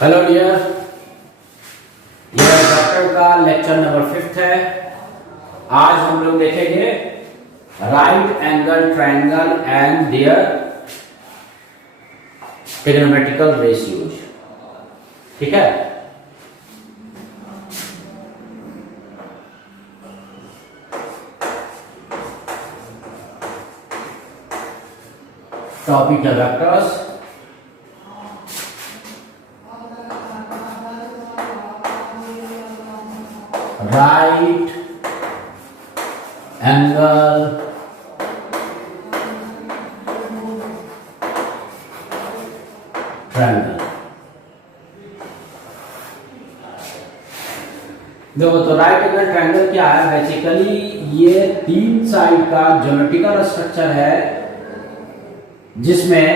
Hello dear, यह doctor का lecture number 5 है। आज हम लोग देखेंगे right angle triangle and their trigonometrical ratios. ठीक है, टॉपिक है वेक्टर्स। Right angle triangle. देखो तो राइट एंगल ट्रायंगल क्या है? बेसिकली ये तीन साइड का ज्योमेट्रिकल स्ट्रक्चर है जिसमें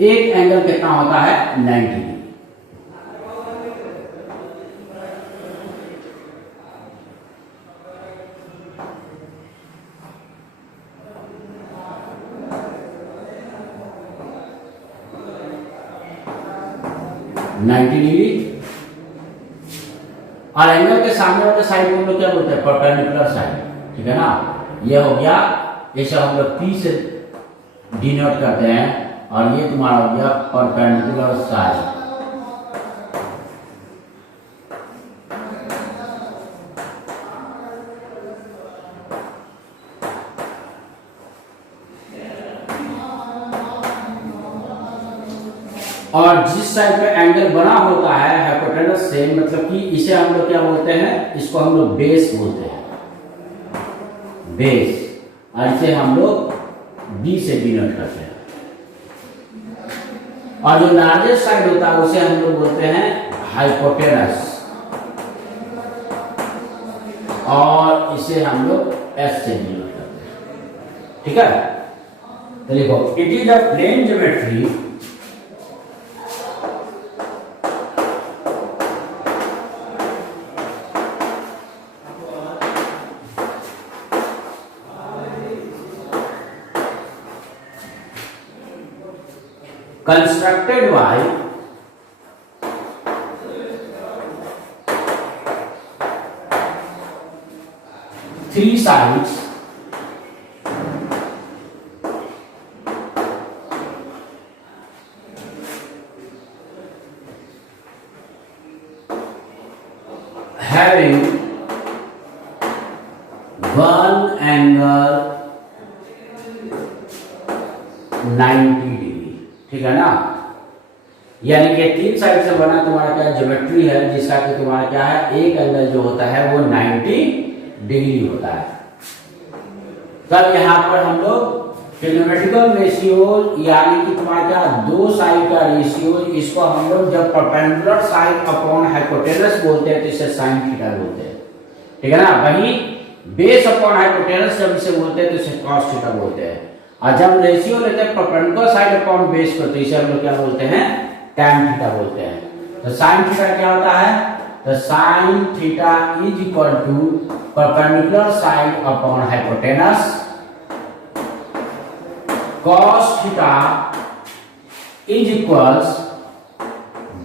एक एंगल कितना होता है? 90 डिग्री। और एंगल के सामने वाले साइड को हम लोग क्या बोलते हैं? Perpendicular side. ठीक है ना, ये हो गया, इसे हम लोग P से डिनोट करते हैं और ये तुम्हारा हो गया परपेंडिकुलर साइड। और जिस साइड पे एंगल बना होता है हाइपोटेनस से, मतलब कि इसे हम लोग क्या बोलते हैं? इसको हम लोग बेस बोलते हैं, बेस। और इसे हम लोग बी से डिनोट करते हैं। और जो लार्जेस्ट साइड होता है उसे हम लोग बोलते हैं हाइपोटेनस, और इसे हम लोग एस से डिनोट करते हैं। ठीक है, तो देखो, it is a plane geometry constructed by three sides having one angle 90 degree. ठीक है ना, यानी कि तीन साइड से बना तुम्हारा क्या ज्योमेट्री है जिसका कि तुम्हारा क्या है? एक एंगल जो होता है वो 90 डिग्री होता है। तब यहाँ पर हम लोग ट्रिग्नोमेट्रिकल रेशियो यानी कि तुम्हारा क्या दो साइड का रेशियो, इसको हम लोग जब परपेंडिकुलर साइड अपॉन हाइपोटेनस बोलते हैं तो इसे साइन थीटा बोलते हैं। ठीक है ना, वही बेस अपॉन हाइपोटेनस जब इसे बोलते हैं तो इसे कॉस थीटा बोलते हैं। और जब रेशियो लेते हैं परपेंडिकुलर साइड अपॉन बेस को तो इसे हम लोग क्या बोलते हैं? टैन थीटा बोलते हैं। तो साइन थीटा क्या होता है? तो sine theta is equal to perpendicular side upon hypotenuse, cos theta is equals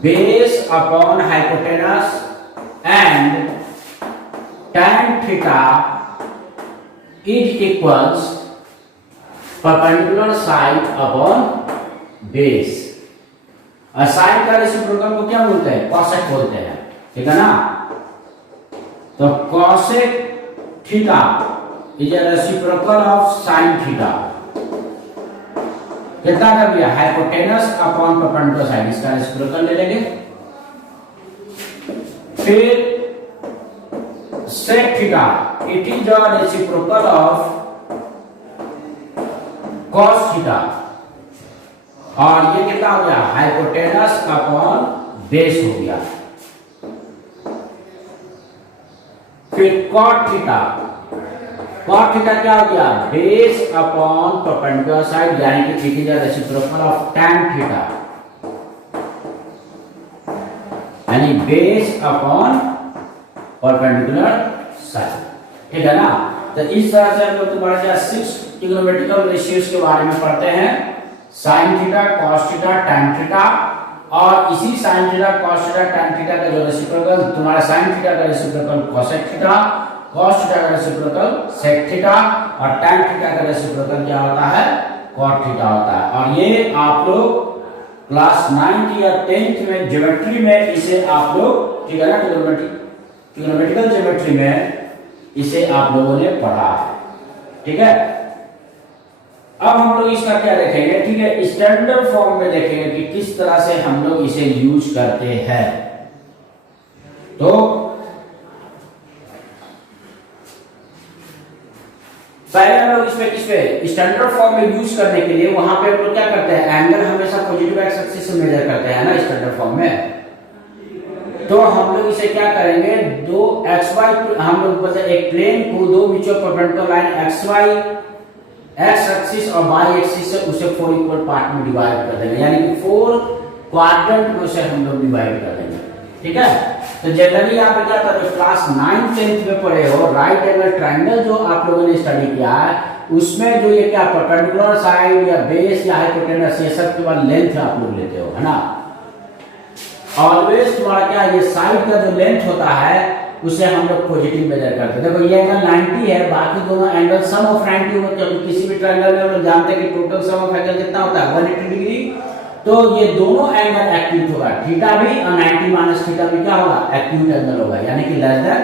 base upon hypotenuse and tan theta is equals perpendicular side upon base. और साइन का रेसिप्रोकल को क्या बोलते हैं? कॉसेक बोलते हैं। ठीक है ना, तो cosec theta is a reciprocal of sine theta. कितना कर दिया? हाइपोटेनस अपॉन परपेंडिकुलर साइड, इसका रेसिप्रोकल ले लेंगे। फिर sec theta, it is a reciprocal of cos theta, और ये कितना हो गया? हाइपोटेनस अपॉन बेस हो गया। फिर कॉट थीटा, कॉट थीटा क्या हो गया? बेस अपॉन परपेंडिकुलर साइड, यानी कि it is a reciprocal of tan theta, यानी बेस अपॉन परपेंडिकुलर साइड। ठीक है ना, तो इस तरह से हम लोग तुम्हारे 6 ट्रिग्नोमेट्रिकल रेशियोज के बारे में पढ़ते हैं। Sine theta, cos theta, tan theta, और इसी sine theta, cos theta, tan theta का जो रेसिप्रोकल तुम्हारा साइन थीटा का reciprocal cosec theta, cos theta का रेसिप्रोकल सेक थीटा, और टैन थीटा का रेसिप्रोकल क्या होता है, कॉट थीटा होता है। और ये आप लोग क्लास 9 या 10th में ज्योमेट्री में इसे आप लोग, ठीक है ना, ट्रिग्नोमेट्रिकल ज्योमेट्री में इसे आप लोगों ने पढ़ा है, ठीक है। अब हम लोग इसका क्या देखेंगे, ठीक है, स्टैंडर्ड फॉर्म में देखेंगे कि किस तरह से हम लोग इसे यूज करते हैं। तो पहले हम लोग इसमें किस पे स्टैंडर्ड फॉर्म में यूज करने के लिए वहां पे हम लोग क्या करते हैं, एंगल हमेशा पॉजिटिव एक्स एक्सिस से मेजर करते हैं ना स्टैंडर्ड फॉर्म में। तो हम लोग इसे क्या करेंगे, दो एक्स वाई, हम लोग बता एक प्लेन को दो mutual perpendicular line X Y, X axis और वाई एक्सिस से उसे 4 इक्वल पार्ट में डिवाइड कर देंगे, यानी कि 4 क्वाड्रेंट में उसे हम लोग डिवाइड कर देंगे, ठीक है। तो जनरली आप क्या करते हो, क्लास 9 10th में पढ़े हो राइट एंगल ट्रायंगल जो आप लोगों ने स्टडी किया है, उसमें जो ये क्या परपेंडिकुलर साइड या बेस या हाइपोटेनस ये सब के बाद लेंथ आप लोग लेते हो, है ना। ऑलवेज तुम्हारा क्या ये साइड का जो लेंथ होता है उसे हम लोग पॉजिटिव मेजर करते हैं। देखो ये एंगल 90 है, बाकी दोनों एंगल सम ऑफ 90 होते हैं। किसी भी ट्रायंगल में हम लोग जानते हैं कि टोटल सम ऑफ एंगल कितना होता है 180 डिग्री। तो ये दोनों एंगल एक्यूट होगा, थीटा भी और 90 माइनस थीटा भी क्या होगा, एक्यूट एंगल होगा, यानी कि लेस देन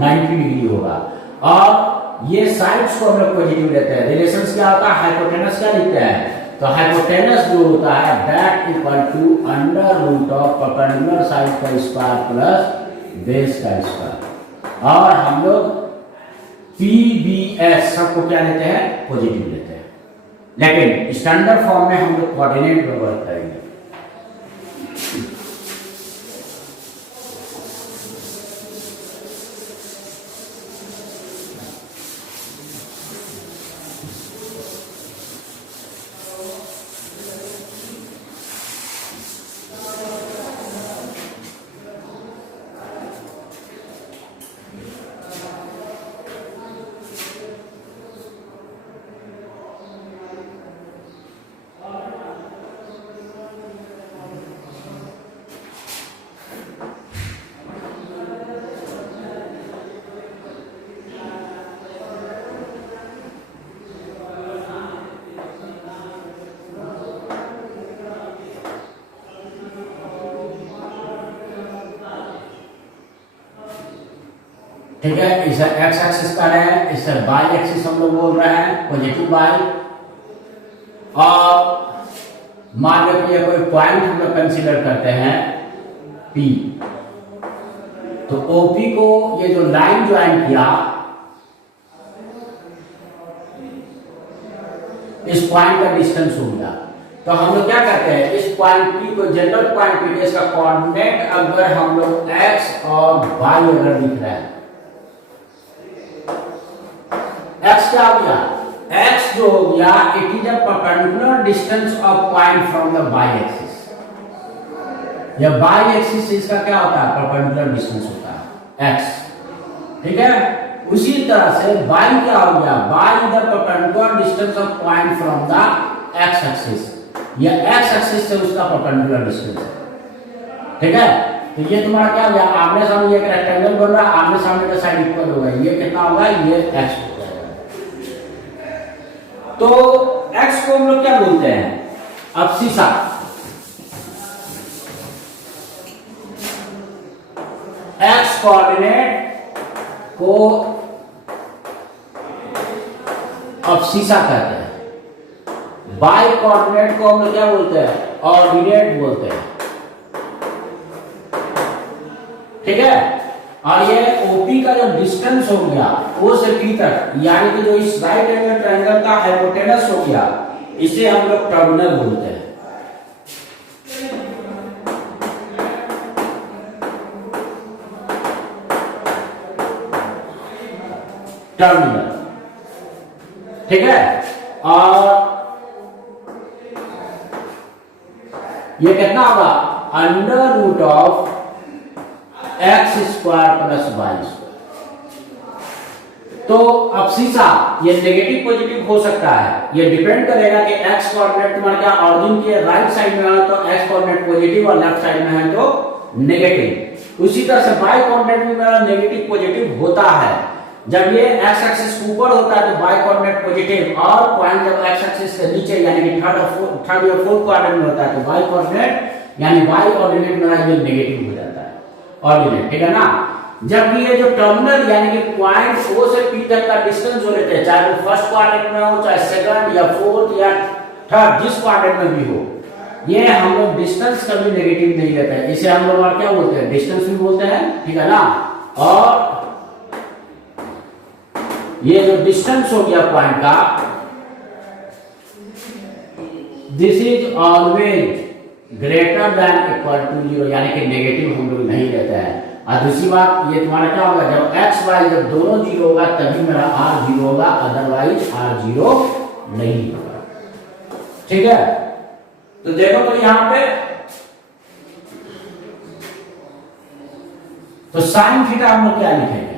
90 डिग्री होगा। और ये साइड्स को हम लोग पॉजिटिव लेते हैं। रिलेशंस क्या होता है, हाइपोटेनस क्या लिखते हैं, तो हाइपोटेनस जो होता है that equal to under root of perpendicular side का स्क्वायर प्लस बेस का स्क्वायर। और हम लोग पीबीएस सबको क्या लेते हैं, पॉजिटिव लेते हैं। लेकिन स्टैंडर्ड फॉर्म में हम लोग कोऑर्डिनेट व्यवहार करेंगे। ठीक है, इसे एक्स एक्सिस का है, इसे वाई एक्सिस हम लोग बोल रहे हैं पॉजिटिव वाई। और मान लो कि ये कोई पॉइंट हम लोग कंसीडर करते हैं पी, तो ओपी को ये जो लाइन ज्वाइन किया इस पॉइंट का डिस्टेंस हो गया। तो हम लोग क्या करते हैं, इस पॉइंट पी को जनरल पॉइंट पी इसका कोऑर्डिनेट अगर हम लोग एक्स और वाई अगर लिख रहे हैं, एक्स क्या हो गया, एक्स जो हो गया it is a perpendicular distance of point from the y axis. या वाई एक्सिस इसका क्या होता है, परपेंडिकुलर डिस्टेंस होता है एक्स, ठीक है। उसी तरह से वाई क्या हो गया, y is the perpendicular distance of point from the x axis. या एक्स एक्सिस से उसका परपेंडिकुलर डिस्टेंस है, ठीक है। तो ये तुम्हारा क्या हो गया, आमने सामने एक रेक्टेंगल बन रहा है, आमने सामने का साइड इक्वल होगा, ये कितना होगा, ये एक्स। तो x को हम लोग क्या बोलते हैं, अब्सिसा। x कोऑर्डिनेट को अब्सिसा कहते हैं। y कोऑर्डिनेट को हम लोग क्या बोलते हैं, ऑर्डिनेट बोलते हैं, ठीक है। और ये OP का जो डिस्टेंस हो गया वो से P तक, यानी कि जो इस राइट एंगल ट्रायंगल का हाइपोटेनस हो गया, इसे हम लोग टर्मिनल बोलते हैं। टर्मिनल, ठीक है। और ये कितना होगा, under root of x square plus y square. तो अब शीशा ये नेगेटिव पॉजिटिव हो सकता है, ये डिपेंड करेगा कि एक्स कोऑर्डिनेट तुम्हारा क्या ऑरिजिन के राइट साइड में है तो एक्स कोऑर्डिनेट पॉजिटिव और लेफ्ट साइड में है तो नेगेटिव। उसी तरह से वाई कोऑर्डिनेट में मेरा नेगेटिव पॉजिटिव होता है। जब ये एक्स एक्सिस ऊपर होता है तो वाई कोऑर्डिनेट पॉजिटिव, और पॉइंट जब एक्स एक्सिस से नीचे यानी कि थर्ड या फोर्थ क्वाड्रेंट में होता है तो वाई कोऑर्डिनेट यानी वाई ऑर्डिनेट मेरा ये नेगेटिव हो जाता है ऑर्डिनेट, ठीक है ना। जबकि ये जो टर्मिनल यानी कि पॉइंट O से P तक का डिस्टेंस जो लेते हैं, चाहे वो फर्स्ट क्वाड्रेंट में हो, चाहे सेकंड या फोर्थ या थर्ड, जिस क्वाड्रेंट में भी हो, ये हम लोग डिस्टेंस कभी नेगेटिव नहीं लेते हैं। इसे हम लोग और क्या बोलते हैं, डिस्टेंस भी बोलते हैं, ठीक है ना। और ये जो डिस्टेंस हो गया पॉइंट का, this is always greater than equal to 0, यानी कि नेगेटिव हम लोग नहीं लेते हैं। और दूसरी बात ये तुम्हारा क्या होगा, जब एक्स वाई जब दोनों 0 होगा तभी मेरा r 0 होगा, अदरवाइज r 0 नहीं होगा, ठीक है। तो देखो तो यहां पे तो साइन थीटा हम लोग क्या लिखेंगे,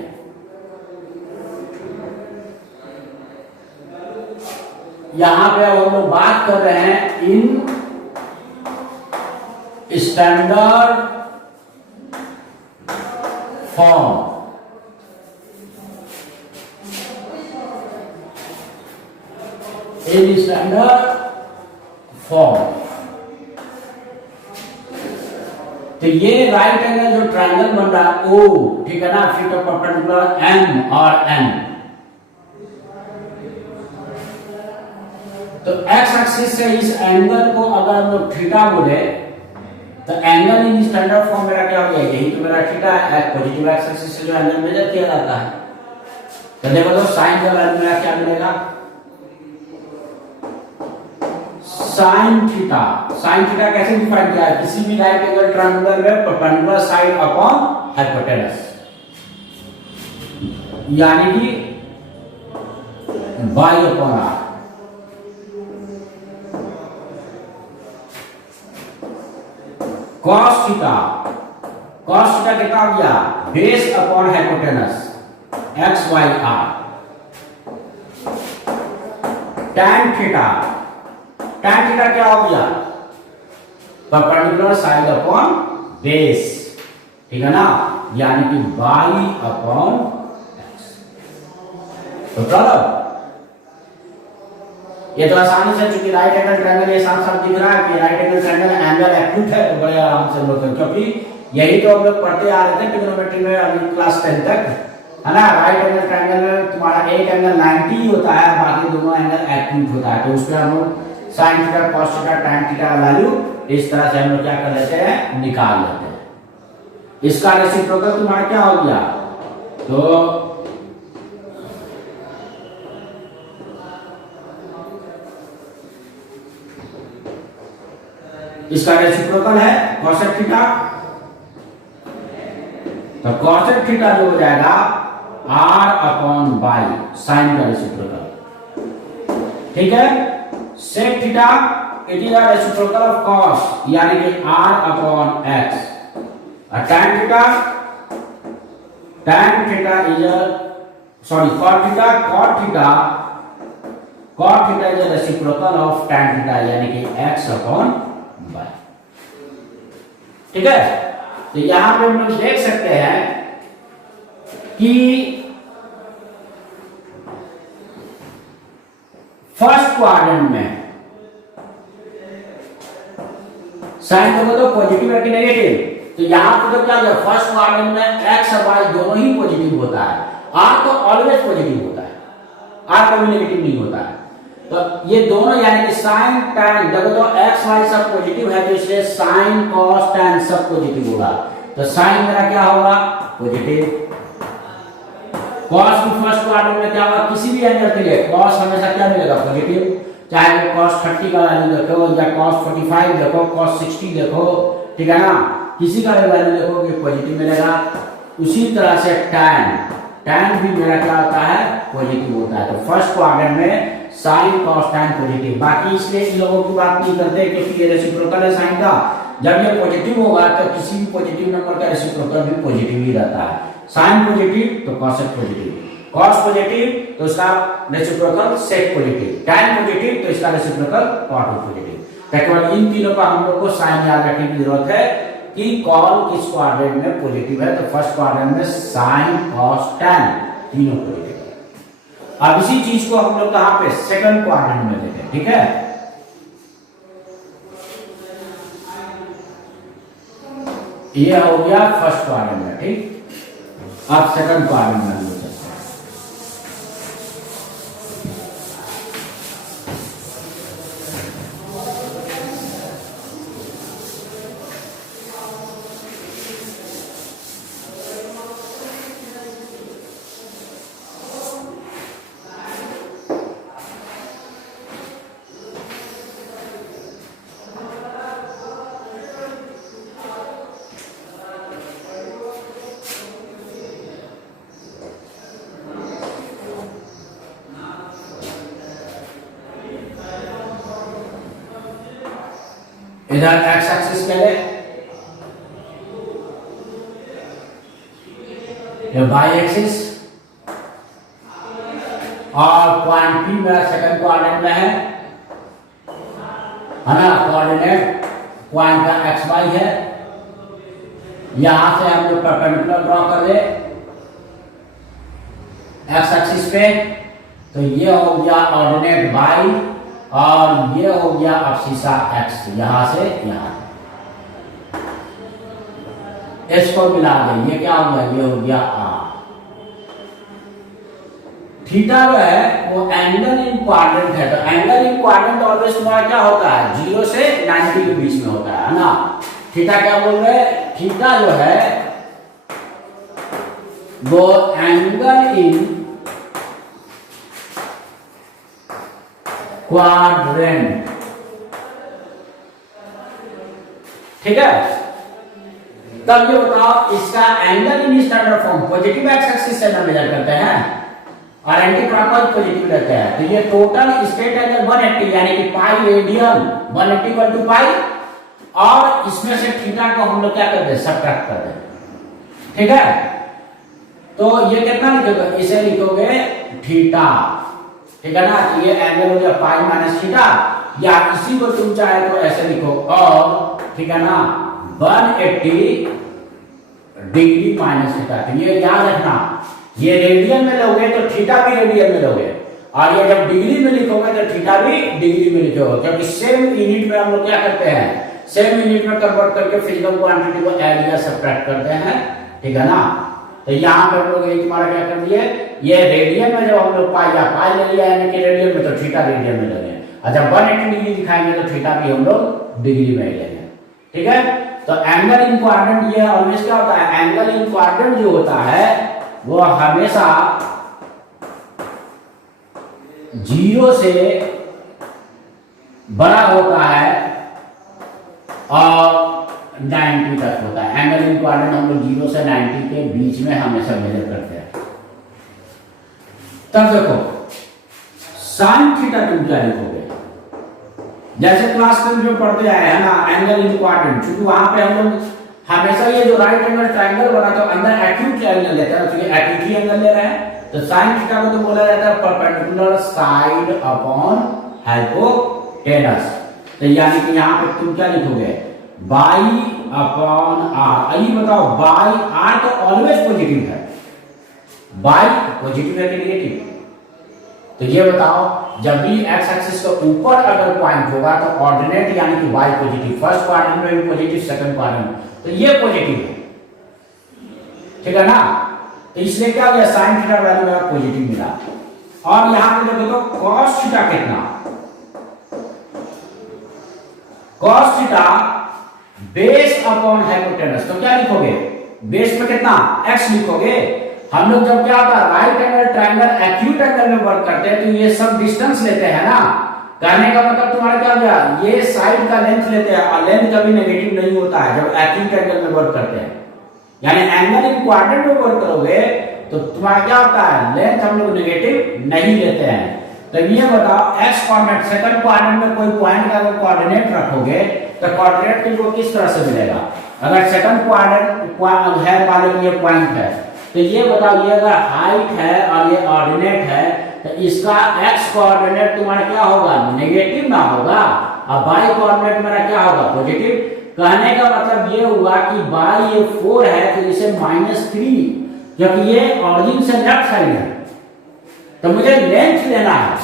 यहां पे हम लोग बात कर रहे हैं इन स्टैंडर्ड फॉर्म। इन स्टैंडर्ड फॉर्म तो ये राइट एंगल जो ट्रायंगल बन रहा है O, ठीक है ना, फिर तो परपेंडिकुलर M और N, तो x एक्सिस से इस एंगल को अगर हम लोग थीटा बोले तो एंगल इन स्टैंडर्ड फॉर्म मेरा क्या हो गया, यही तो मेरा थीटा है। पॉजिटिव एक्स एक्सिस से जो एंगल मेजर किया जाता है, तो देखो तो साइन का वैल्यू मेरा क्या मिलेगा, साइन थीटा। साइन थीटा कैसे डिफाइन किया है, किसी भी राइट एंगल ट्रायंगल में परपेंडिकुलर साइड अपॉन हाइपोटेनस, यानी कि y upon r। cos theta, cos theta कितना हो गया, base upon hypotenuse x y r। tan theta, tan theta क्या हो गया, परपेंडिकुलर साइड अपॉन बेस, ठीक है ना, यानी कि y अपॉन x। तो चलो ये तो आसानी से, चूंकि राइट एंगल ट्रायंगल ये साफ साफ दिख रहा है कि right angle triangle angle acute है, तो बड़े आराम से लोग, क्योंकि यही तो हम लोग पढ़ते आ रहे थे ट्रिग्नोमेट्री में अभी क्लास 10 तक, है ना। राइट एंगल ट्रायंगल में तुम्हारा एक एंगल 90 होता है, बाकी दोनों एंगल एक्यूट होता है, तो उसके हम लोग sine theta, cos theta, tan theta value इस तरह से हम लोग क्या कर लेते हैं, निकाल लेते हैं। इसका रेसिप्रोकल तुम्हारा क्या हो गया, तो इसका रेसिप्रोकल है cosec थीटा, तो cosec थीटा जो हो जाएगा r अपॉन y, साइन का रेसिप्रोकल, ठीक है। sec theta it is the reciprocal of cos, यानी कि r अपॉन x। और tan theta, tan theta is sorry cot theta, cot theta, cot theta is the reciprocal of tan theta, यानी कि x upon y, ठीक है। तो यहां पे हम लोग देख सकते हैं कि फर्स्ट क्वाड्रेंट में साइन देखो तो पॉजिटिव है कि नेगेटिव, तो यहां पे तो क्या है, फर्स्ट क्वाड्रेंट में x और y दोनों ही पॉजिटिव होता है, r तो ऑलवेज पॉजिटिव होता है, r कभी नेगेटिव नहीं होता है। तो ये दोनों यानी कि साइन tan, देखो तो x y सब पॉजिटिव है, तो इसलिए साइन cos tan सब पॉजिटिव होगा, तो साइन मेरा क्या होगा, पॉजिटिव। cos की फर्स्ट क्वाड्रेंट में क्या होगा, किसी भी एंगल के लिए cos हमेशा क्या मिलेगा, पॉजिटिव, चाहे वो cos 30 का वैल्यू देखो या cos 45 देखो, cos 60 देखो, ठीक है ना, किसी का भी वैल्यू देखो कि पॉजिटिव मिलेगा। उसी तरह से tan भी मेरा क्या होता है, पॉजिटिव होता है। तो फर्स्ट क्वाड्रेंट में साइन cos tan पॉजिटिव, बाकी इसलिए इन लोगों की बात नहीं करते क्योंकि ये रेसिप्रोकल है साइन का, जब ये पॉजिटिव होगा तो किसी भी पॉजिटिव नंबर का रेसिप्रोकल भी पॉजिटिव ही रहता है, साइन पॉजिटिव तो cosec पॉजिटिव, कॉस पॉजिटिव तो इसका रेसिप्रोकल सेक पॉजिटिव, टैन पॉजिटिव तो इसका रेसिप्रोकल कॉट पॉजिटिव। केवल इन तीनों का हम लोग को साइन याद रखने की जरूरत है कि कॉल किस क्वाड्रेंट में पॉजिटिव है, तो फर्स्ट क्वाड्रेंट में साइन कॉस टैन तीनों पॉजिटिव है। अब इसी चीज को हम लोग कहां पे सेकंड क्वाड्रेंट में देखें, ठीक है। ये हो गया फर्स्ट क्वाड्रेंट में, ठीक। अब सेकंड क्वाड्रेंट में हम लोग चलते हैं। इधर एक्स एक्सिस के लिए ये वाई एक्सिस और पॉइंट पी मेरा सेकंड क्वाड्रेंट में है ना। कोऑर्डिनेट पॉइंट का एक्स वाई है। यहां से हम लोग परपेंडिकुलर ड्रॉ कर ले एक्स एक्सिस पे, तो ये हो गया ऑर्डिनेट वाई और ये हो गया अब्सिसा एक्स, यहां से यहां इसको मिला दें, ये क्या हो गया, ये हो गया आर। थीटा जो है वो एंगल इन क्वाड्रेंट है, तो एंगल इन क्वाड्रेंट ऑलवेज तुम्हारा क्या होता है, 0 से 90 के बीच में होता है ना। थीटा क्या बोल रहे हैं, थीटा जो है वो एंगल इन क्वाड्रेंट, ठीक है। तब ये बताओ इसका angle in standard form positive x axis से मेजर करते हैं और एंटी क्लॉकवाइज पॉजिटिव लेते हैं, तो ये टोटल स्ट्रेट एंगल 180 यानी कि पाई रेडियन 180 इक्वल टू पाई, और इसमें से थीटा को हम लोग क्या करते हैं, सब्ट्रैक्ट कर दें, ठीक है। तो ये कितना लिखोगे, इसे लिखोगे थीटा, ठीक है ना। तो ये एंगल हो गया पाई माइनस थीटा, या इसी को तुम चाहे तो ऐसे लिखो और, ठीक है ना, 180 डिग्री माइनस थीटा। तो ये याद रखना, ये रेडियन में लोगे तो थीटा भी रेडियन में लोगे, और ये जब डिग्री में लिखोगे तो थीटा भी डिग्री में लिखोगे, क्योंकि सेम यूनिट में हम लोग क्या करते हैं, सेम यूनिट में कन्वर्ट करके फिजिकल क्वांटिटी को ऐड या सब्ट्रैक्ट करते हैं, ठीक है ना। तो यहाँ पे हम लोग ये तुम्हारा क्या कर दिए, ये रेडियन में जब हम लोग पाई या पाई ले लिया यानी कि रेडियन में, तो थीटा रेडियन में लेंगे, और जब 180 डिग्री दिखाएंगे तो थीटा भी हम लोग डिग्री में लेंगे, ठीक है। तो एंगल इन क्वाड्रेंट ये ऑलवेज क्या होता है, एंगल इन क्वाड्रेंट जो होता है वो हमेशा 0 से बड़ा होता है और 90 तक होता है। एंगल इन क्वाड्रेंट हम लोग 0 से 90 के बीच में हमेशा मेजर करते हैं। तब देखो साइन थीटा तुम क्या लिखोगे, जैसे क्लास में जो पढ़ते आए हैं ना, एंगल इन क्वाड्रेंट, क्योंकि वहां पे हम लोग हमेशा ये जो राइट एंगल ट्रायंगल बना तो अंदर एक्यूट एंगल लेते हैं, क्योंकि एक्यूट एंगल ले रहे हैं, तो साइन थीटा को तो बोला जाता है परपेंडिकुलर साइड अपॉन हाइपोटेनस। तो यानी कि यहां पे तुम क्या लिखोगे, बाई अपॉन आर। अभी बताओ बाई आर तो ऑलवेज पॉजिटिव है, बाई पॉजिटिव है कि नेगेटिव, तो ये बताओ जब भी एक्स एक्सिस के ऊपर अगर पॉइंट होगा तो ऑर्डिनेट यानी कि वाई पॉजिटिव, फर्स्ट क्वाड्रेंट में भी पॉजिटिव, सेकंड क्वाड्रेंट, तो ये पॉजिटिव है, ठीक है ना। तो इसलिए क्या हो गया, साइन थीटा वैल्यू मेरा पॉजिटिव मिला। और यहां पे देखो तो कॉस थीटा कितना, cos theta base upon hypotenuse, तो क्या लिखोगे, बेस पे कितना x लिखोगे। हम लोग जब क्या होता है right angle triangle acute angle में वर्क करते हैं तो ये सब डिस्टेंस लेते हैं ना, कहने का मतलब तुम्हारा क्या हो गया, ये साइड का लेंथ लेते हैं और लेंथ कभी नेगेटिव नहीं होता है जब एक्यूट एंगल में वर्क करते हैं, यानी एंगल इन क्वाड्रेंट में वर्क करोगे तो तुम्हारा क्या होता है, लेंथ हम लोग नेगेटिव नहीं लेते हैं। तो ये बताओ एक्स कोऑर्डिनेट सेकंड क्वाड्रेंट में कोई पॉइंट का अगर कोऑर्डिनेट रखोगे तो कोऑर्डिनेट तुमको किस तरह से मिलेगा, अगर सेकंड क्वाड्रेंट है मान लो ये पॉइंट है तो ये बताओ, ये अगर हाइट है और ये ऑर्डिनेट है तो इसका एक्स कोऑर्डिनेट तुम्हारा क्या होगा, नेगेटिव ना होगा, और वाई कोऑर्डिनेट मेरा क्या होगा, पॉजिटिव। कहने का मतलब ये हुआ कि बाई ये 4 है तो इसे -3, क्योंकि ये ऑरिजिन से लेफ्ट साइड है तो मुझे लेंथ लेना है।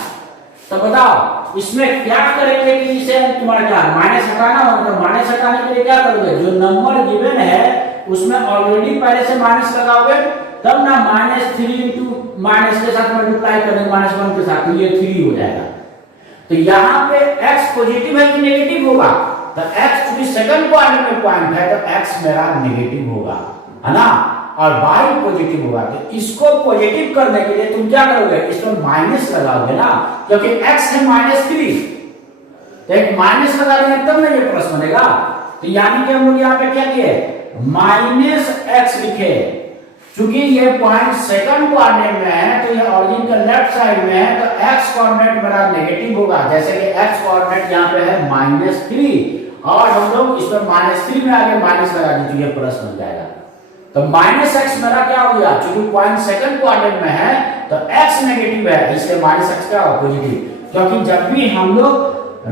तो बताओ इसमें क्या करेंगे कि इसे तुम्हारा क्या माइनस हटाना होगा, तो माइनस हटाने के लिए क्या करोगे, जो नंबर गिवन है उसमें ऑलरेडी पहले से माइनस लगाओगे, तब ना -3 इंटू माइनस के साथ मल्टीप्लाई करेंगे -1 के साथ, तो ये 3 हो जाएगा। तो यहाँ पे x पॉजिटिव है कि नेगेटिव होगा, तो x चूंकि सेकंड क्वाड्रेंट में पॉइंट है तो x मेरा नेगेटिव होगा, है ना, और y पॉजिटिव होगा। तो इसको पॉजिटिव करने के लिए तुम क्या करोगे, इसमें माइनस लगाओगे ना, क्योंकि x है -3, तो एक माइनस लगा देंगे तब ना ये प्लस बनेगा। तो यानी कि हम लोग यहाँ पे क्या किए, -x लिखे, चूंकि ये पॉइंट सेकंड क्वाड्रेंट में है तो ये ऑरिजिन के लेफ्ट साइड में है, तो x कोऑर्डिनेट मेरा नेगेटिव होगा, जैसे कि x कोऑर्डिनेट यहाँ पे है -3 और हम लोग इस पर -3 में आगे माइनस लगा दी तो ये प्लस बन जाएगा। तो -x मेरा क्या हो गया, चूंकि पॉइंट सेकंड क्वाड्रेंट में है तो x नेगेटिव है, इसलिए -x क्या होगा, पॉजिटिव। क्योंकि जब भी हम लोग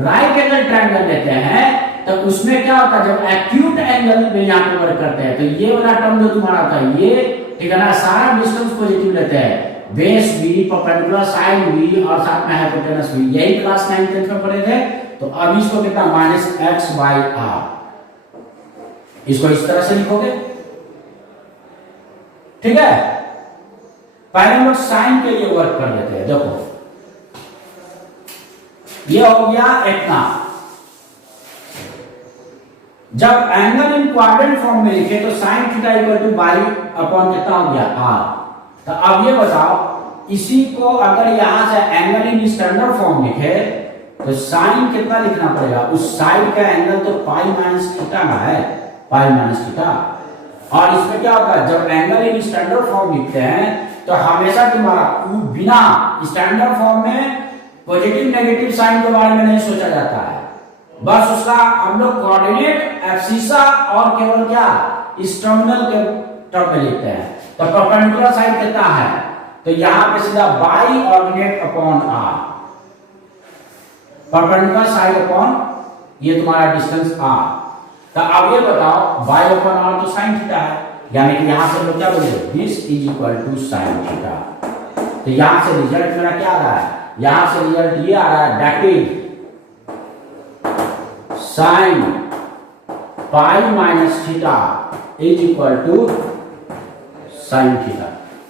राइट एंगल ट्रायंगल लेते हैं तो उसमें क्या होता है, जब एक्यूट एंगल में यहाँ पे वर्क करते हैं तो ये वाला टर्म जो तुम्हारा होता है ये, ठीक है ना, सारा डिस्टेंस पॉजिटिव लेते हैं, बेस भी, परपेंडिकुलर साइन भी और साथ में हाइपोटेनस भी, यही क्लास 9 10 में पढ़े थे। तो अब इसको कितना -x/r, इसको इस तरह से लिखोगे, ठीक है। पहले हम लोग साइन के लिए वर्क कर लेते हैं। देखो ये हो गया इतना, जब एंगल इन क्वाड्रेंट फॉर्म में लिखे तो sin theta equal two by upon कितना हो गया r। तो अब ये बताओ, इसी को अगर यहां से एंगल इन स्टैंडर्ड फॉर्म लिखे तो sin कितना लिखना पड़ेगा, उस साइड का एंगल तो पाई माइनस थीटा ना है, पाई माइनस थीटा। और इसमें क्या होता है, जब एंगल इन स्टैंडर्ड फॉर्म लिखते हैं तो हमेशा तुम्हारा बिना स्टैंडर्ड फॉर्म में पॉजिटिव नेगेटिव साइन के बारे में नहीं सोचा जाता है, बस उसका हम लोग कोऑर्डिनेट एब्सिसा और केवल क्या इस टर्मिनल के टर्म में लिखते हैं। तो परपेंडिकुलर साइड कितना है, तो यहां पे सीधा by ordinate upon r, perpendicular side upon ये तुम्हारा डिस्टेंस r। तो अब ये बताओ बाई अपॉन r तो sin थीटा है, यानी कि यहां से हम लोग क्या बोलेंगे, this is equal to sin theta. तो यहां से रिजल्ट मेरा क्या आ रहा है, यहां से रिजल्ट ये आ रहा है, that is sin pi minus theta is equal to sin theta,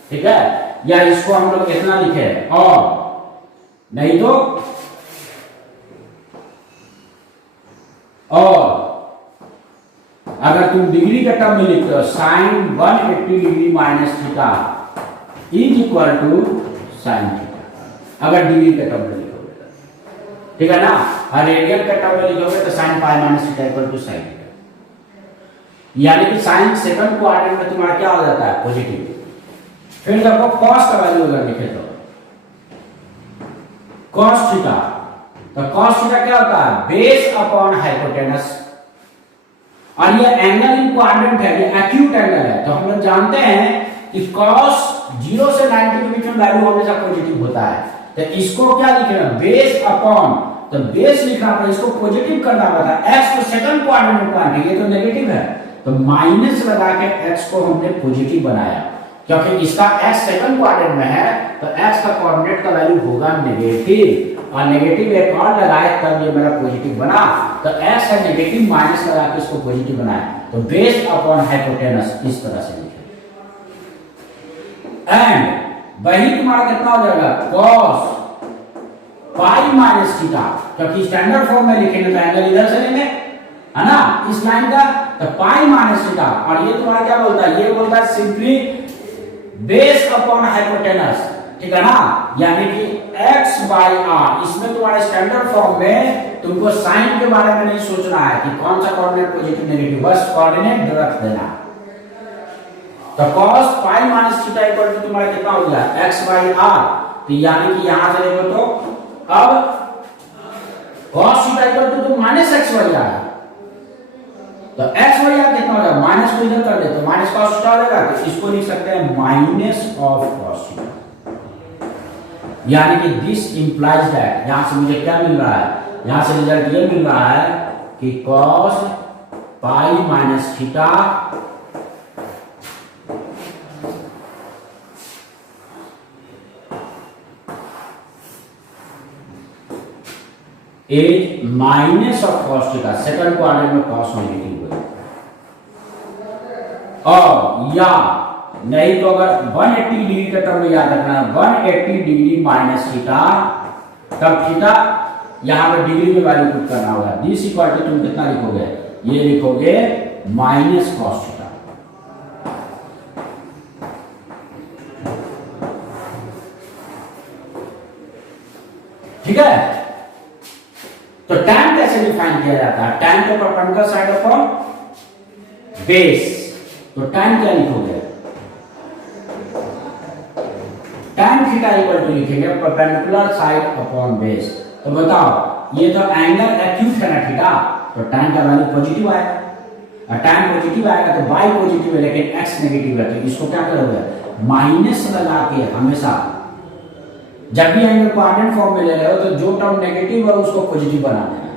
ठीक है। या इसको हम लोग इतना लिखे, और नहीं तो और अगर तुम डिग्री के टर्म में लिखते हो sin 180 degree minus theta is equal to sin theta, अगर डिग्री के टर्म में लिखोगे, ठीक है ना। और रेडियन के टर्म में लिखोगे तो sin pi minus theta equal to sin theta, यानी कि sin सेकंड क्वाड्रेंट में तुम्हारा क्या हो जाता है, पॉजिटिव। फिर देखो cos का वैल्यू अगर लिखे तो cos थीटा, तो cos थीटा क्या होता है, बेस अपॉन हाइपोटेनस, और ये एंगल इन क्वाड्रेंट है, ये एक्यूट एंगल है। तो हम लोग जानते हैं कि cos 0 से 90 के बीच में वैल्यू हमेशा पॉजिटिव होता है। तो इसको क्या लिखना, बेस अपॉन, तो बेस लिखना पड़ेगा, इसको पॉजिटिव करना पड़ता है। x को सेकंड क्वाड्रेंट में पॉइंट है, ये तो नेगेटिव है, तो माइनस लगा के x को हमने पॉजिटिव बनाया, क्योंकि इसका x सेकंड क्वाड्रेंट में है तो x का कोऑर्डिनेट का वैल्यू होगा नेगेटिव, और नेगेटिव एक और लगाए तब ये मेरा पॉजिटिव बना। तो x है नेगेटिव, माइनस लगा के इसको पॉजिटिव बनाया, तो बेस अपॉन हाइपोटेनस इस तरह से लिखे। एंड वही तुम्हारा कितना हो जाएगा, cos पाई माइनस थीटा, क्योंकि स्टैंडर्ड फॉर्म में लिखेंगे तो एंगल इधर से लेंगे, है ना, इस लाइन का, तो पाई माइनस थीटा। और ये तुम्हारा क्या बोलता है, ये बोलता है सिंपली बेस अपॉन हाइपोटेनस, ठीक है ना, यानी कि x बाई r। इसमें तुम्हारे स्टैंडर्ड फॉर्म में तुमको साइन के बारे में नहीं सोचना है कि कौन सा कोऑर्डिनेट पॉजिटिव नेगेटिव, बस कोऑर्डिनेट रख देना। तो cos pi minus theta equal to तुम्हारा कितना हो गया, x बाई r। तो यानी कि यहां से देखो तो अब cos theta equal to minus x by r, तो x बाई r कितना कितना हो जाएगा, माइनस को इधर कर दे तो माइनस कॉस थीटा हो जाएगा, तो इसको लिख सकते हैं माइनस ऑफ कॉस थीटा। यानी कि दिस इंप्लाइज दैट, यहां से मुझे क्या मिल रहा है, यहां से रिजल्ट ये मिल रहा है कि cos pi minus theta is minus of cos theta, second quadrant में कॉस नेगेटिव है। और या नहीं तो अगर 180 डिग्री का टर्म याद रखना है, 180 डिग्री माइनस थीटा, तब थीटा यहां पर डिग्री में वैल्यू पुट करना होगा। दिस इक्वल टू तुम कितना लिखोगे, ये लिखोगे माइनस कॉस थीटा। ठीक है, तो tan कैसे डिफाइन किया जाता है, tan तो परपेंडिकुलर साइड अपॉन बेस, तो tan क्या लिखोगे, tan थीटा इक्वल टू लिखेंगे परपेंडिकुलर साइड अपॉन बेस। तो बताओ, ये तो एंगल एक्यूट है ना थीटा, तो tan का वैल्यू पॉजिटिव आएगा, और tan पॉजिटिव आएगा तो y पॉजिटिव है लेकिन x नेगेटिव है, तो इसको क्या करोगे, माइनस लगा के हमेशा जब भी एंगल क्वाड्रेंट फॉर्म में ले रहे हो तो जो टर्म नेगेटिव है उसको पॉजिटिव बना देना है।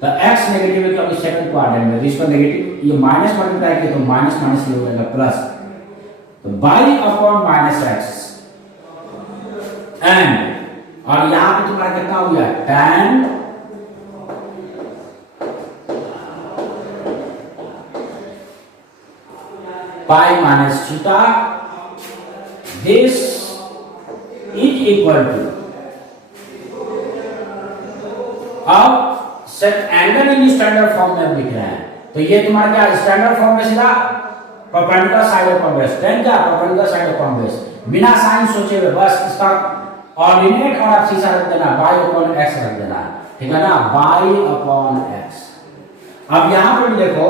तो x नेगेटिव है क्योंकि सेकंड क्वाड्रेंट में, इसको नेगेटिव ये माइनस मल्टीप्लाई किया तो माइनस माइनस ये हो जाएगा प्लस, तो y upon minus x and, और यहां पे तुम्हारा कितना हो गया, tan pi minus theta, this is equal to, अब set angle in standard form में लिख रहे हैं, तो ये तुम्हारा क्या स्टैंडर्ड फॉर्म में सीधा perpendicular side upon base, tan क्या परपेंडिकुलर साइड अपॉन बेस, बिना साइन सोचे हुए बस इसका ऑर्डिनेट और आप सीधा रख देना, y अपॉन x रख देना, ठीक है ना, y अपॉन x। अब यहां पर भी देखो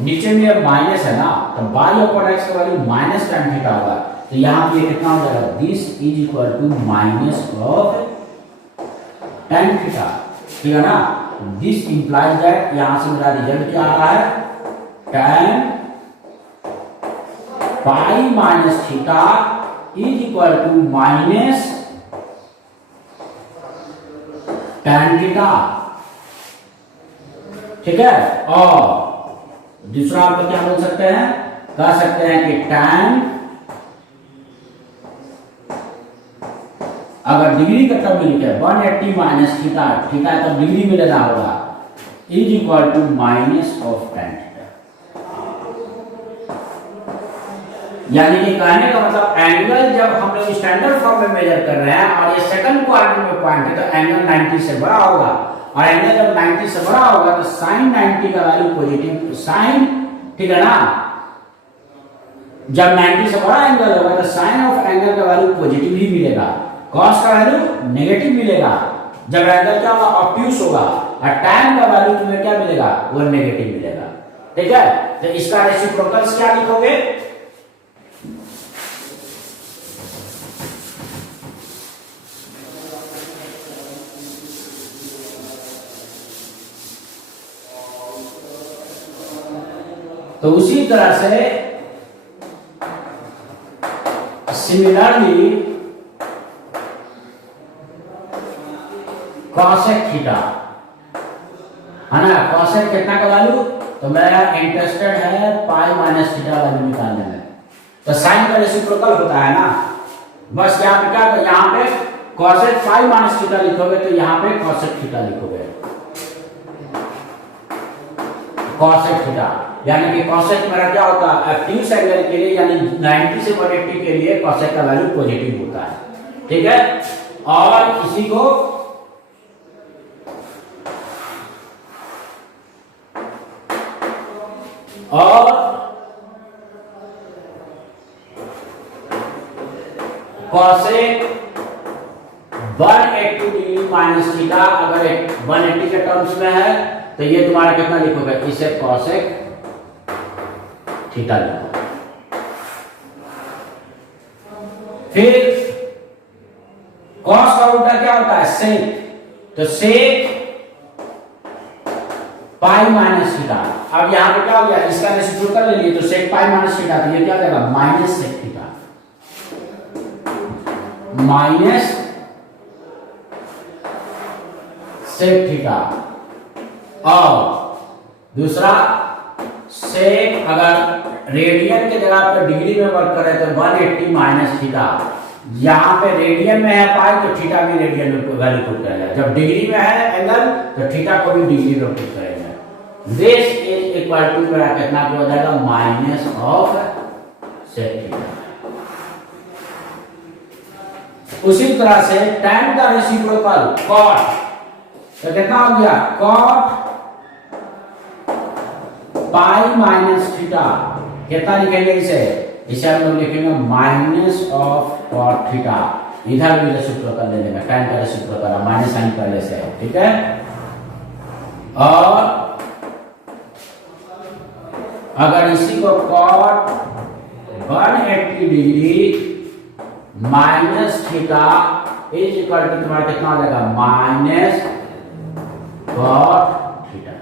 नीचे में माइनस है ना, तो y अपॉन x का वैल्यू माइनस tan थीटा होगा, तो यहां पे कितना हो जाएगा, this is equal to minus of tan theta, ठीक है ना। दिस इंप्लाइज दैट, यहां से मेरा रिजल्ट क्या आ रहा है, tan pi minus theta is equal to minus tan theta, ठीक है। और दूसरा आप लोग क्या बोल सकते हैं, कह सकते हैं कि tan, अगर डिग्री का टर्म लिखे 180 माइनस थीटा, थीटा तब डिग्री में लेना होगा, is equal to minus of tan theta. यानी कि कहने का मतलब एंगल जब हम लोग स्टैंडर्ड फॉर्म में मेजर कर रहे हैं और ये सेकंड क्वाड्रेंट में पॉइंट है, तो एंगल 90 से बड़ा होगा, और एंगल जब 90 से बड़ा होगा तो साइन 90 का वैल्यू पॉजिटिव, साइन, ठीक है ना, जब 90 से बड़ा एंगल होगा तो साइन ऑफ एंगल का वैल्यू पॉजिटिव ही मिलेगा, कॉस का वैल्यू नेगेटिव मिलेगा, जब एंगल क्या होगा ऑब्ट्यूस होगा, और tan का वैल्यू तुम्हें क्या मिलेगा, वो नेगेटिव मिलेगा, ठीक है। तो इसका रेसिप्रोकल्स क्या लिखोगे, तो उसी तरह से सिमिलरली कॉसेक थीटा है ना, कॉसेक कितना का वैल्यू, तो मेरा इंटरेस्टेड है पाई माइनस थीटा वैल्यू निकालने में, तो साइन का रेसिप्रोकल होता है ना, बस यहाँ पे क्या, यहाँ पे कॉसेक पाई माइनस थीटा लिखोगे तो यहाँ पे कॉसेक थीटा लिखोगे, कॉसेक थीटा, यानी कि कॉसेक मेरा क्या होता है, एक्यूट एंगल के लिए यानी 90 से 180 के लिए कॉसेक का वैल्यू पॉजिटिव होता है, ठीक है। और इसी को और कॉसेक 180 डिग्री माइनस थीटा, अगर 180 के टर्म्स में है तो ये तुम्हारा कितना लिखोगे, इसे कॉसेक थीटा लिखो। फिर कॉस का उल्टा क्या होता है, सेक, तो सेक पाई माइनस थीटा। अब यहाँ पे क्या हो गया, इसका रेसिप्रोकल ले लिए तो सेक पाई माइनस थीटा, तो ये क्या देगा minus sec theta, minus sec theta. और दूसरा सेक अगर रेडियन के जगह पे डिग्री में वर्क करे तो 180 माइनस थीटा। यहाँ पे रेडियन में है पाई तो थीटा भी रेडियन में वैल्यू पुट करेगा, जब डिग्री में है एंगल तो थीटा को भी डिग्री में पुट करेगा। दिस इज इक्वल टू मेरा कितना हो जाएगा माइनस ऑफ सेक थीटा। उसी तरह से tan का रेसिप्रोकल cot, तो कितना हो गया cot पाई माइनस थीटा। कितना लिखेंगे इसे हम लोग लिखेंगे माइनस ऑफ cot थीटा। इधर भी रेसिप्रोकल ले लेंगे, tan का रेसिप्रोकल माइनस साइन पहले से है, ठीक है। और अगर इसी को cot 180 degree minus theta is equal to तुम्हारा कितना हो जाएगा माइनस cot थीटा।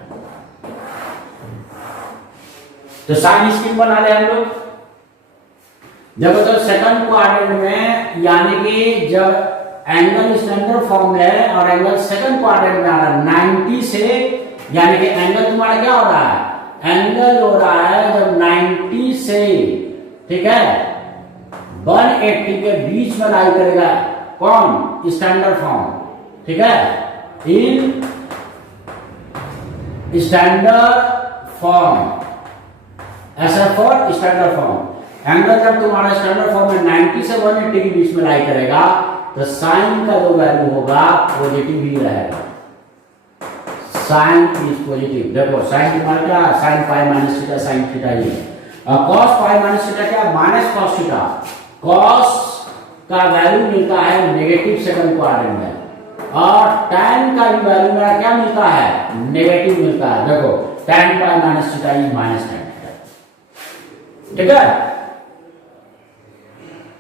तो साइन स्क्रीन बना ले हम लोग। जब तो सेकंड क्वाड्रेंट में यानी कि जब एंगल स्टैंडर्ड फॉर्म में है और एंगल सेकंड क्वाड्रेंट में आ रहा है 90 से, यानी कि एंगल तुम्हारा क्या हो रहा है, एंगल हो रहा है जब 90 से, ठीक है, 180 के बीच में लाई करेगा कौन, स्टैंडर्ड फॉर्म, ठीक है, इन स्टैंडर्ड फॉर्म, ऐसा फॉर स्टैंडर्ड फॉर्म। एंगल जब तुम्हारा स्टैंडर्ड फॉर्म में 90 से 180 के बीच में लाई करेगा तो साइन का जो वैल्यू होगा पॉजिटिव ही रहेगा। Sine is positive. देखो साइन तुम्हारा क्या, sine pi minus theta sine theta ये, और कॉस पाई माइनस थीटा क्या, माइनस कॉस थीटा। कॉस का वैल्यू मिलता है नेगेटिव सेकंड क्वाड्रेंट में, और tan का भी वैल्यू मेरा क्या मिलता है, नेगेटिव मिलता है। देखो tan pi minus theta is minus tan theta, ठीक है।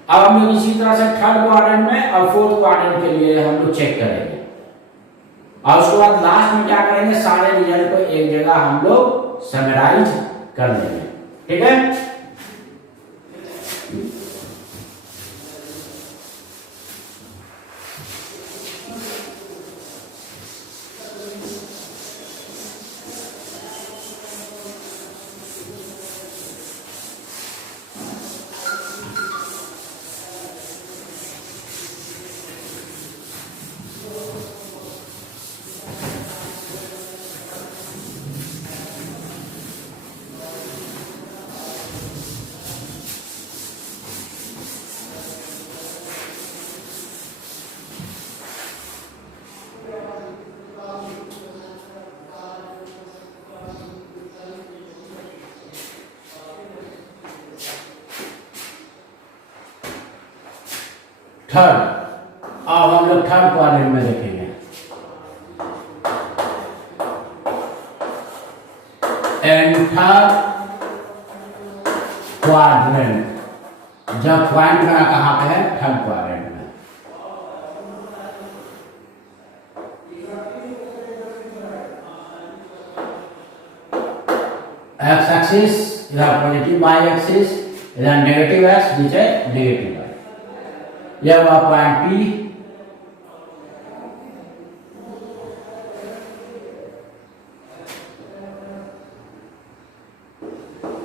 अब हम लोग इसी तरह से थर्ड क्वाड्रेंट में और फोर्थ क्वाड्रेंट के लिए हम लोग चेक करेंगे, और उसके बाद लास्ट में क्या करेंगे, सारे रिजल्ट को एक जगह हम लोग समराइज कर देंगे, ठीक है। थर्ड, अब हम लोग थर्ड क्वाड्रेंट में देखेंगे। एंड थर्ड क्वाड्रेंट, जब पॉइंट मेरा कहां पे है, थर्ड क्वाड्रेंट में। एक्स एक्सिस इधर पॉजिटिव, वाई एक्सिस इधर नेगेटिव एक्स, नीचे नेगेटिव। यह हुआ पॉइंट P,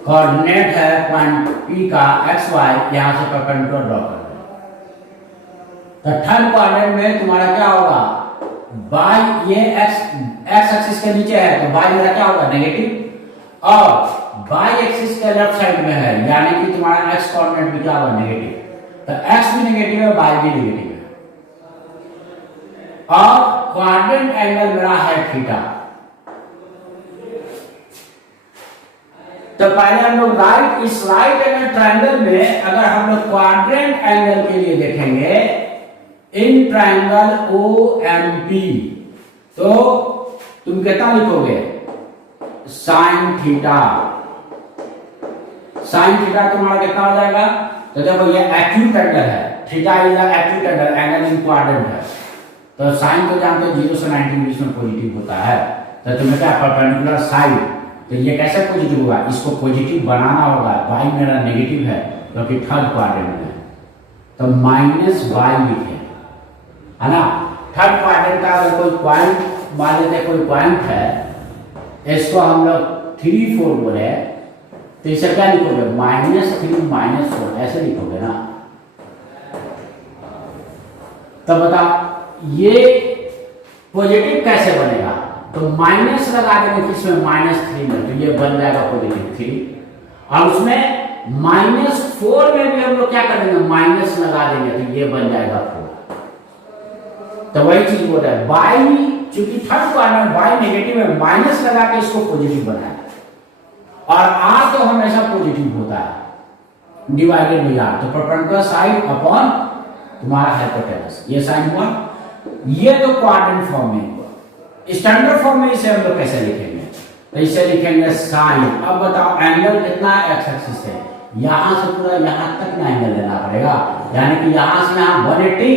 कोऑर्डिनेट है पॉइंट P का एक्स वाई, यहां से परपेंडिकुलर ड्रॉ कर दो। तो थर्ड क्वाड्रेंट में तुम्हारा क्या होगा, y ये x एक्सिस के नीचे है तो y मेरा क्या होगा नेगेटिव, और y एक्सिस के लेफ्ट साइड में है यानी कि तुम्हारा x कोऑर्डिनेट भी क्या होगा नेगेटिव, तो x भी नेगेटिव है, y भी नेगेटिव है, और क्वाड्रेंट एंगल मेरा है थीटा। तो पहले हम लोग इस राइट एंगल ट्रायंगल में अगर हम लोग क्वाड्रेंट एंगल के लिए देखेंगे इन ट्रायंगल OMP, तो तुम कितना लिखोगे, साइन थीटा। साइन थीटा तुम्हारा कितना हो जाएगा, तो देखो ये एक्यूट एंगल है, theta is acute angle in quadrant है, तो साइन को जानते हो 0 से 90 के बीच में पॉजिटिव होता है, तो तुम्हें क्या परपेंडिकुलर साइड, तो ये कैसे पॉजिटिव होगा, इसको पॉजिटिव बनाना होगा, बाई मेरा नेगेटिव है क्योंकि थर्ड क्वाड्रेंट में है, तो माइनस बाई लिखे, है ना। थर्ड क्वाड्रेंट का अगर कोई पॉइंट मान लेते, कोई पॉइंट है, इसको हम लोग 3 4 बोले, तो इसे क्या लिखोगे, -3 -4 ऐसे लिखोगे ना। तो बताओ ये पॉजिटिव कैसे बनेगा, तो माइनस लगा देंगे किसमें, -3 में, तो ये बन जाएगा +3, और उसमें -4 में भी हम लोग क्या कर देंगे, माइनस लगा देंगे, तो ये बन जाएगा 4। तो वही चीज बोल रहा है, बाई चूंकि थर्ड क्वाड्रेंट बाई नेगेटिव है, माइनस लगा के इसको पॉजिटिव बनाया, और आर तो हमेशा पॉजिटिव होता है, डिवाइडेड बाई आर, तो परपेंडिकुलर साइड अपॉन तुम्हारा हाइपोटेनस, ये साइन हुआ। ये तो क्वाड्रेंट फॉर्म में हुआ। स्टैंडर्ड फॉर्म में इसे हम लोग कैसे लिखेंगे, तो इसे लिखेंगे साइन। अब बताओ एंगल कितना है, एक्स एक्सिस है, यहां से पूरा यहां तक ना एंगल लेना पड़ेगा, यानी कि यहां से यहां 180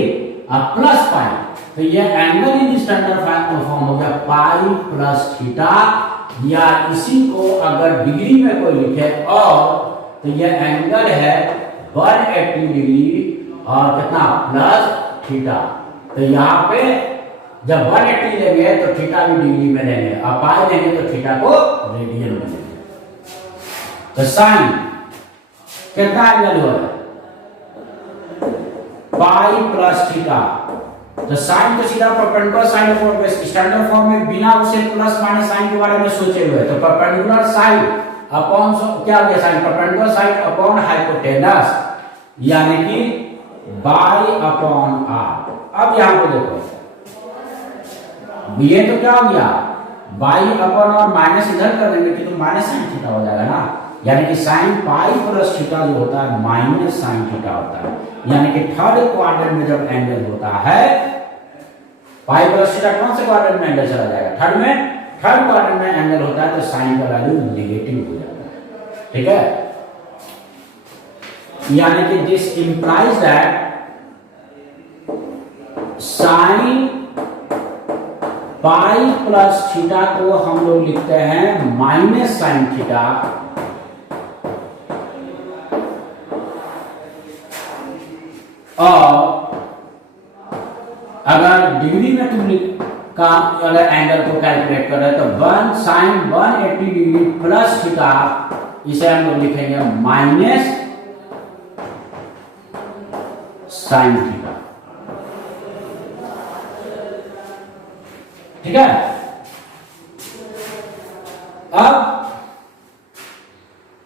और प्लस पाई, तो ये एंगल इन स्टैंडर्ड फॉर्म हो गया पाई प्लस थीटा, या इसी को अगर डिग्री में कोई लिखे और, तो ये एंगल है 180 डिग्री और कितना प्लस थीटा, तो यहाँ पे जब 180 लेंगे तो थीटा भी डिग्री में लेंगे, और पाई लेंगे तो थीटा को रेडियन में लेंगे, तो साइन कितना एंगल हो रहा है, पाई प्लस थीटा, तो साइन तो सीधा perpendicular side upon base, standard form में बिना उसे प्लस माइनस साइन के बारे में सोचे हुए, तो परपेंडिकुलर साइड अपॉन क्या हो गया, sine perpendicular side upon hypotenuse, यानी कि बाई अपॉन आर। अब यहां पे देखो, ये तो क्या हो गया, बाई अपॉन और माइनस इधर कर देंगे कि तो माइनस साइन थीटा हो जाएगा ना, यानी कि साइन पाई प्लस थीटा जो होता है माइनस साइन थीटा होता है, यानी कि थर्ड क्वाड्रेंट में जब एंगल होता है, पाई प्लस थीटा कौन से क्वाड्रेंट में एंगल चला जाएगा, थर्ड में, थर्ड क्वाड्रेंट में एंगल होता है तो साइन का वैल्यू नेगेटिव हो जाता है, ठीक है। यानी कि this implies that sine pi plus theta को हम लोग लिखते हैं माइनस साइन थीटा, और अगर डिग्री में तुम का अगर एंगल को कैलकुलेट कर रहे तो 1 साइन 180 डिग्री प्लस थीटा, इसे हम लोग लिखेंगे माइनस साइन थीटा, ठीक है। अब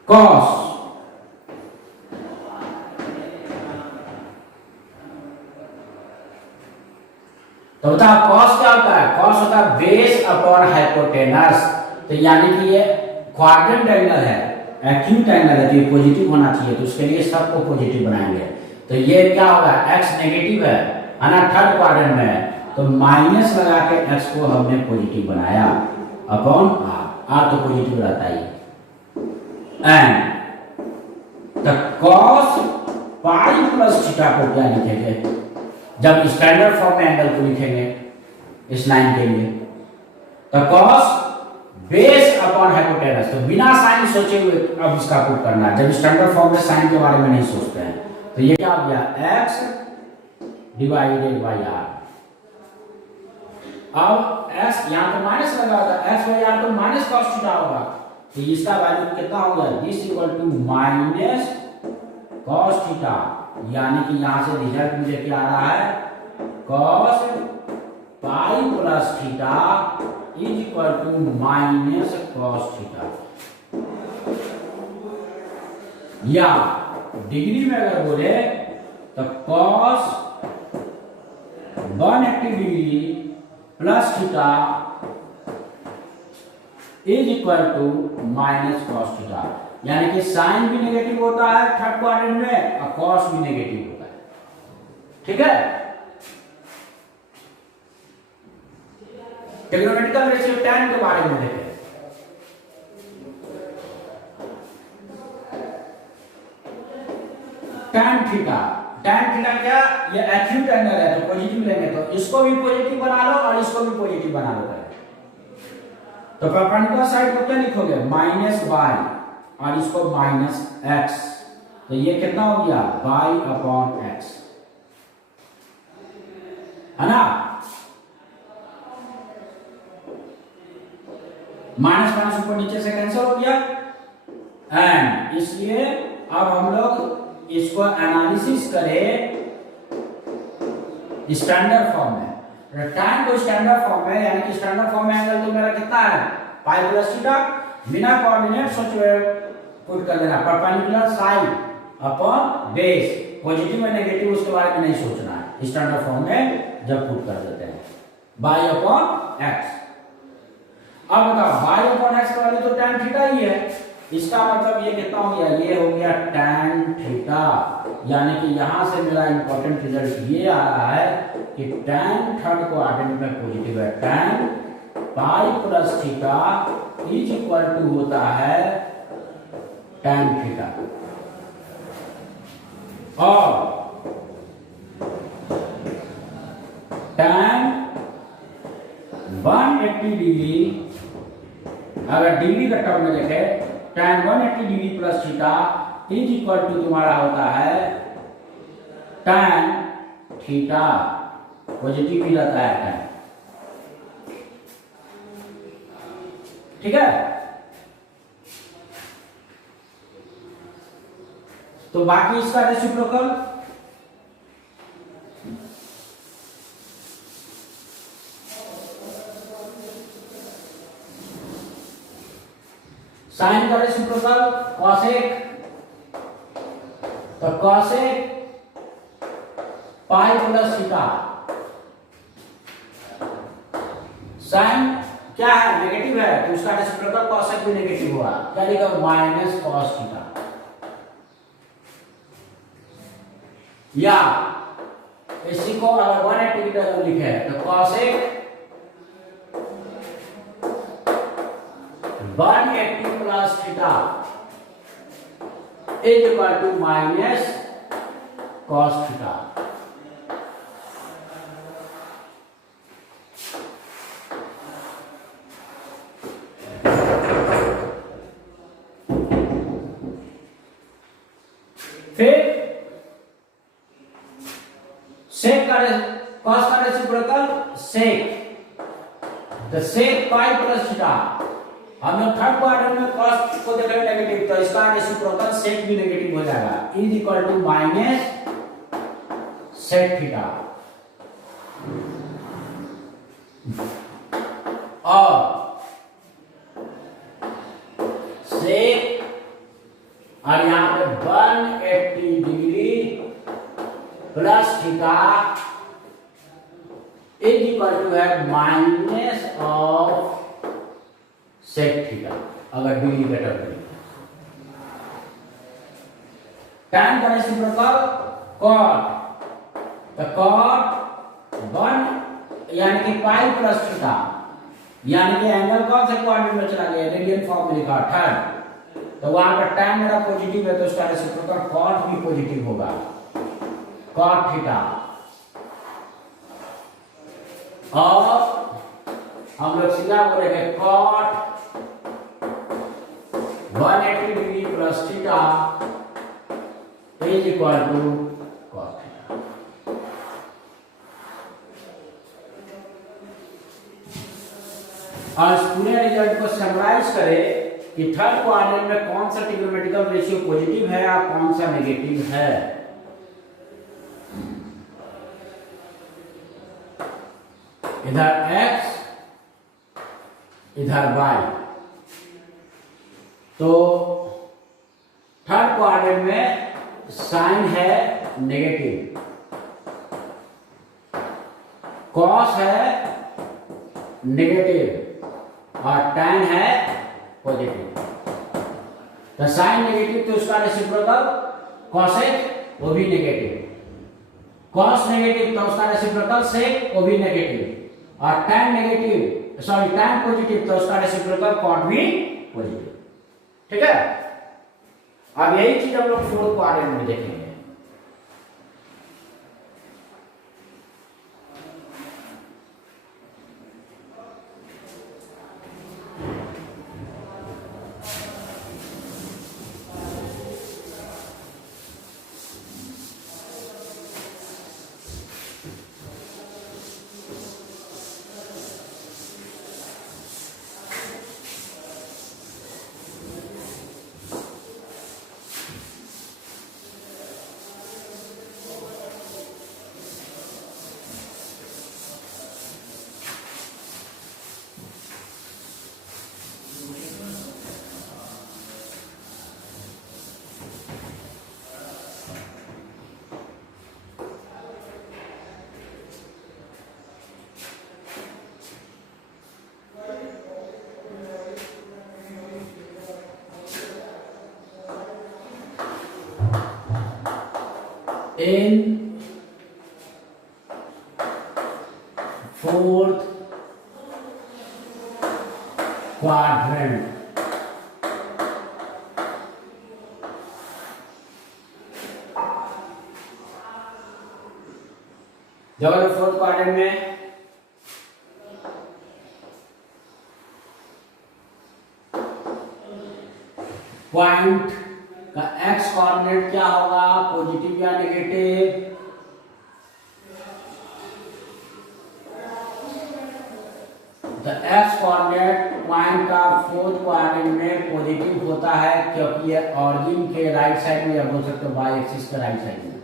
कॉस, तो बताओ कॉस क्या होता है, कॉस होता है बेस अपॉन हाइपोटेनस, तो यानी कि ये क्वाड्रेंट एंगल है, एक्यूट एंगल है, तो ये पॉजिटिव होना चाहिए, तो उसके लिए सबको पॉजिटिव बनाएंगे, तो ये क्या होगा, एक्स नेगेटिव है ना, थर्ड क्वाड्रेंट में है, तो माइनस लगा के एक्स को हमने पॉजिटिव बनाया अपॉन आर, आर तो पॉजिटिव रहता ही, and the cos pi plus theta को क्या लिखेंगे, जब स्टैंडर्ड फॉर्म में एंगल को लिखेंगे इस लाइन के लिए, तो कॉस बेस अपॉन हाइपोटेनस, तो बिना साइन सोचे हुए अब इसका पुट करना है, जब स्टैंडर्ड फॉर्म में साइन के बारे में नहीं सोचते हैं, तो ये क्या हो गया, एक्स डिवाइडेड बाई आर। अब x यहां पर माइनस लगा होगा, x बाई आर तो माइनस कॉस थीटा होगा, तो इसका वैल्यू कितना हो गया, this equal to minus cos theta, यानी कि यहां से रिजल्ट मुझे क्या आ रहा है, cos pi plus theta is equal to minus cos theta, या डिग्री में अगर बोले तो cos 180 degree plus theta is equal to minus cos theta, यानी कि साइन भी नेगेटिव होता है थर्ड क्वाड्रेंट में और कॉस भी नेगेटिव होता है, ठीक है। ट्रिग्नोमेट्रिकल रेशियो tan के बारे में देखें, tan थीटा, tan थीटा क्या, ये एक्यूट एंगल है तो पॉजिटिव लेंगे, तो इसको भी पॉजिटिव बना लो और इसको भी पॉजिटिव बना लो, तो परपेंडिकुलर साइड को क्या लिखोगे, माइनस बाई और इसको माइनस एक्स, तो ये कितना हो गया, बाई अपॉन एक्स, है ना। माइनस माइनस ऊपर नीचे से कैंसिल हो गया, एंड इसलिए अब हम लोग इसको एनालिसिस करें स्टैंडर्ड फॉर्म में। tan को स्टैंडर्ड फॉर्म में, यानी कि स्टैंडर्ड फॉर्म में एंगल तो मेरा कितना है, पाई प्लस थीटा, बिना कोऑर्डिनेट सोचे पुट कर देना, perpendicular side upon base, positive और नेगेटिव उसके बारे में नहीं सोचना है स्टैंडर्ड फॉर्म में जब पुट कर देते हैं, बाई अपॉन एक्स। अब बताओ बाई अपॉन एक्स का वैल्यू तो tan थीटा ही है, इसका मतलब ये कितना हो गया, ये हो गया tan थीटा, यानी कि यहां से मेरा इंपॉर्टेंट रिजल्ट ये आ रहा है कि tan थर्ड क्वाड्रेंट में पॉजिटिव है, tan pi plus theta is equal to होता है tan थीटा, और tan 180 डिग्री, अगर डिग्री का टर्म में देखे tan 180 degree plus theta is equal to तुम्हारा होता है tan थीटा, पॉजिटिव भी रहता है tan, ठीक है। तो बाकी इसका रेसिप्रोकल साइन का रेसिप्रोकल कॉसेक, तो cosec pi plus theta, sine क्या है, नेगेटिव है, तो उसका रेसिप्रोकल कॉसेक भी नेगेटिव हुआ, क्या लिखा, माइनस कॉस थीटा, या इसी को अगर 180 की तरह लिखे तो cosec 180 plus theta is equal to minus cos theta. फिर सेक का कॉस का reciprocal sec, the sec pi plus theta, हम लोग थर्ड क्वाड्रेंट में कॉस को देखेंगे नेगेटिव, तो इसका रेसिप्रोकल सेक भी नेगेटिव हो जाएगा, is equal to minus sec theta, और सेक और यहां पे 180 degree plus theta is equal to है माइनस ऑफ सेक थीटा, अगर डिग्री का टर्म में। tan का रेसिप्रोकल cot, तो cot 1 यानी कि पाई प्लस थीटा, यानी कि एंगल कौन से क्वाड्रेंट में चला गया, रेडियन फॉर्म में लिखा थर्ड, तो वहां पर tan मेरा पॉजिटिव है तो उसका रेसिप्रोकल cot भी पॉजिटिव होगा, cot थीटा, और हम लोग सीधा बोलेंगे cot 180 degree plus theta is equal to cot theta. और इस पूरे रिजल्ट को समराइज करें कि थर्ड क्वाड्रेंट में कौन सा ट्रिग्नोमेट्रिकल रेशियो पॉजिटिव है या कौन सा नेगेटिव है। इधर x इधर y, तो थर्ड क्वाड्रेंट में साइन है नेगेटिव, कॉस है नेगेटिव और tan है पॉजिटिव। तो साइन नेगेटिव तो उसका रेसिप्रोकल कॉसेक वो भी नेगेटिव, कॉस नेगेटिव तो उसका रेसिप्रोकल सेक वो भी नेगेटिव, और tan negative sorry tan positive तो उसका रेसिप्रोकल कॉट भी पॉजिटिव। ठीक है, अब यही चीज हम लोग फोर्थ क्वाड्रेंट में देखेंगे। In fourth quadrant. जब अगर फोर्थ क्वाड्रेंट में पॉइंट का एक्स कोऑर्डिनेट क्या होगा, पॉजिटिव या negative? The x coordinate point का फोर्थ क्वाड्रेंट में पॉजिटिव होता है, क्योंकि ये ऑरिजिन के राइट साइड में, या बोल सकते हो बाई एक्सिस के राइट साइड में।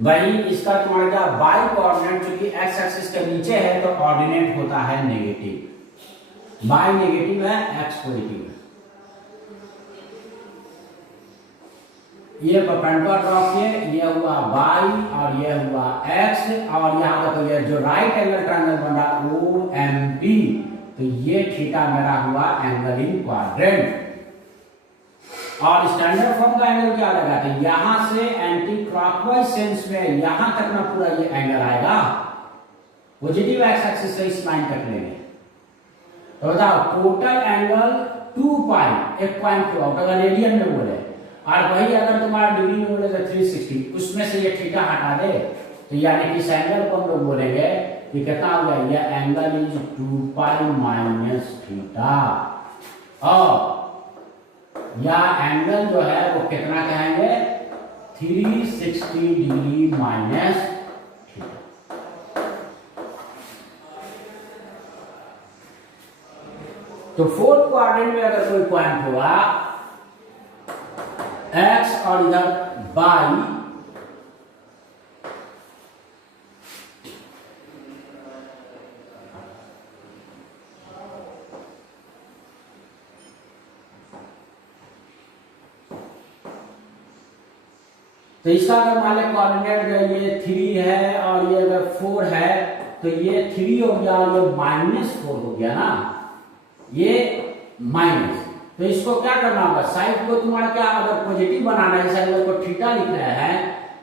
वही इसका तुम्हारा क्या, बाई कोऑर्डिनेट जो कि एक्स एक्सिस के नीचे है, तो ऑर्डिनेट होता है नेगेटिव। बाई नेगेटिव है, एक्स पॉजिटिव है। ये परपेंडिकुलर ड्रॉ किए, ये हुआ बाई और ये हुआ एक्स, और यहाँ तक ये जो राइट एंगल ट्रायंगल बना ओ एम पी, तो ये थीटा मेरा हुआ एंगल इन क्वाड्रेंट। और स्टैंडर्ड फॉर्म का एंगल क्या लगा, तो यहां से एंटी क्लॉकवाइज सेंस में यहां तक ना पूरा ये एंगल आएगा, पॉजिटिव एक्स एक्सिस से इस लाइन तक लेंगे, तो बताओ टोटल एंगल 2 पाई, एक पॉइंट को अगर रेडियन में बोले, और वही अगर तुम्हारा डिग्री में बोले तो 360, उसमें से ये थीटा हटा दे, तो यानी कि इस एंगल को हम लोग बोलेंगे कि कितना हो गया, ये angle is 2 pi minus theta. और या एंगल जो है वो कितना कहेंगे, 360 डिग्री माइनस थीटा। तो फोर्थ क्वाड्रेंट में अगर कोई पॉइंट हुआ एक्स और इधर बाई, तो इसका अगर मान लें कोऑर्डिनेट ये 3 है और ये अगर 4 है, तो ये 3 हो गया और ये -4 हो गया ना, ये माइनस। तो इसको क्या करना होगा, साइड को तुम्हारा क्या, अगर पॉजिटिव बनाना है, साइड को थीटा लिख रहा है,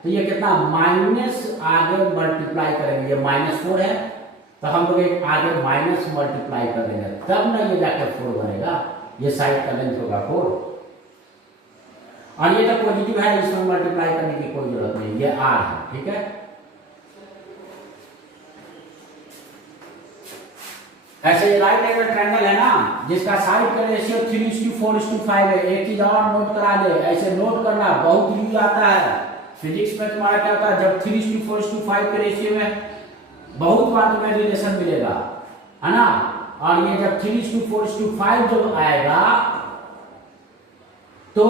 तो ये कितना माइनस आगे मल्टीप्लाई करेंगे, ये -4 है, तो हम लोग एक आगे माइनस मल्टीप्लाई कर देंगे, तब ना ये जाकर 4 बनेगा, ये साइड का लेंथ होगा 4। और ये तो पॉजिटिव है, इसमें मल्टीप्लाई करने की कोई जरूरत नहीं, ये आर है, ठीक है। ऐसे ये राइट एंगल ट्रायंगल है ना, जिसका साइड का रेशियो 3:4:5 है। एक चीज और नोट करा दे, ऐसे नोट करना बहुत यूज आता है फिजिक्स में। तुम्हारा क्या होता है, जब 3:4:5 के रेशियो में बहुत बार तुम्हें रिलेशन मिलेगा, है ना, और ये जब 3:4:5 जब आएगा, तो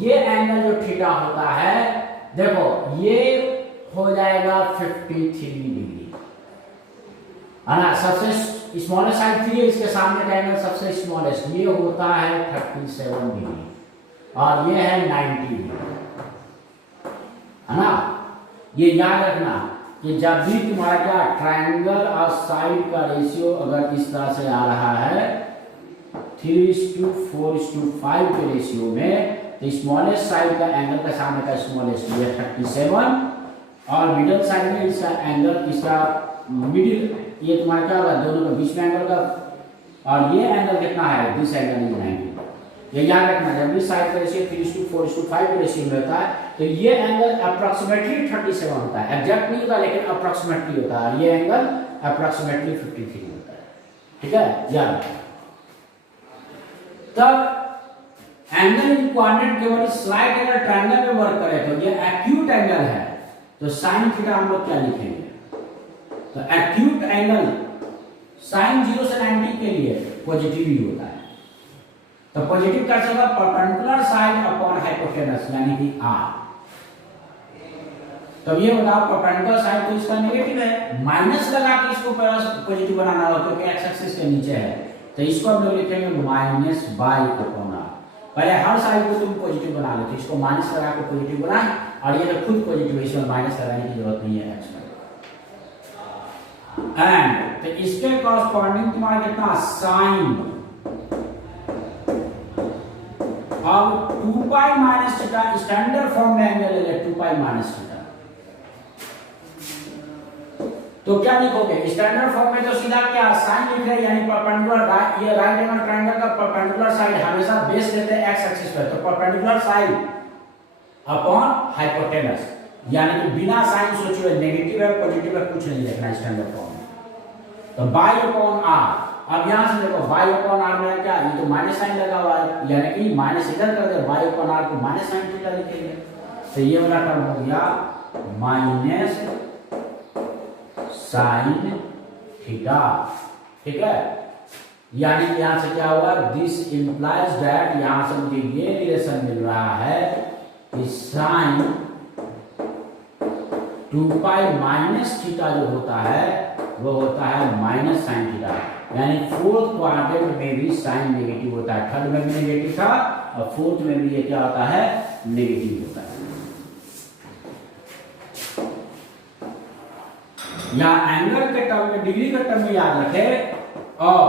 ये एंगल जो थीटा होता है, देखो ये हो जाएगा 53 डिग्री, है ना। सबसे स्मॉलेस्ट साइड 3 है, इसके सामने का एंगल सबसे स्मॉलेस्ट, ये होता है 37 डिग्री, और ये है 90 डिग्री, है ना। ये याद रखना कि जब भी तुम्हारा क्या ट्रायंगल और साइड का रेशियो अगर इस तरह से आ रहा है 3:4:5 के रेशियो में, तो स्मॉलेस्ट साइड का एंगल का सामने का स्मॉलेस्ट ये 37, और मिडिल साइड में इसका एंगल, इसका मिडिल ये तुम्हारा क्या होगा, दोनों के बीच में एंगल का, और ये एंगल कितना है, दिस एंगल इज 90। ये याद रखना, जब भी साइड का रेशियो 3:4:5 के रेशियो में होता है, तो ये एंगल अप्रोक्सीमेटली 37 होता है, एग्जैक्ट नहीं होता लेकिन अप्रोक्सीमेटली होता है, और ये एंगल अप्रोक्सीमेटली 53 होता है, ठीक है, याद रखना। तब एंगल इन कोऑर्डिनेट केवल स्लाइड एंगल ट्रायंगल में वर्क करे, तो ये एक्यूट एंगल है, तो साइन थीटा हम लोग क्या लिखेंगे, तो एक्यूट एंगल साइन 0 से 90 के लिए पॉजिटिव ही होता है, तो पॉजिटिव कैसे होगा, परपेंडिकुलर साइड अपॉन हाइपोटेनस, यानी कि आर। तो ये बताओ परपेंडिकुलर साइड तो इसका नेगेटिव है, माइनस लगा के इसको पॉजिटिव बनाना होगा, क्योंकि एक्स एक्सिस के नीचे है, तो इसको हम लोग लिखेंगे माइनस बाई अपॉन आर। पहले हर साइड को तुम पॉजिटिव बना लो, तो इसको माइनस लगा के पॉजिटिव बनाए, और ये तो खुद पॉजिटिव है, इसमें माइनस लगाने की जरूरत नहीं है एक्स में। एंड तो इसके कॉरस्पॉन्डिंग तुम्हारा कितना, साइन अब 2 pi minus theta standard form में एंगल ले 2 पाई माइनस थीटा, तो क्या लिखोगे स्टैंडर्ड फॉर्म में? तो सीधा क्या साइन लिख रहे हैं, यानी परपेंडिकुलर, ये राइट एंगल ट्रायंगल का परपेंडिकुलर साइड हमेशा बेस लेते हैं एक्स एक्सिस पर, तो परपेंडिकुलर साइड अपॉन हाइपोटेनस, यानी कि बिना साइन सोचे हुए नेगेटिव है पॉजिटिव है कुछ नहीं लिखना स्टैंडर्ड फॉर्म में। तो बाई अपॉन आर, अब यहां से देखो बाई अपॉन आर में क्या, ये तो माइनस साइन लगा हुआ है, यानी कि माइनस इधर कर दे, बाई अपॉन आर को माइनस साइन थीटा लिखेंगे, तो ये वाला टर्म हो गया माइनस साइन थीटा, ठीक है। यानी कि यहां से क्या हुआ, दिस इंप्लाइज दैट, यहां से मुझे ये रिलेशन मिल रहा है कि साइन 2 पाई माइनस थीटा जो होता है वो होता है माइनस साइन थीटा, यानी फोर्थ क्वाड्रेंट में भी साइन नेगेटिव होता है, थर्ड में भी नेगेटिव था और फोर्थ में भी ये क्या होता है, नेगेटिव होता है। यहां एंगल के टर्म में, डिग्री के टर्म में याद रखें, और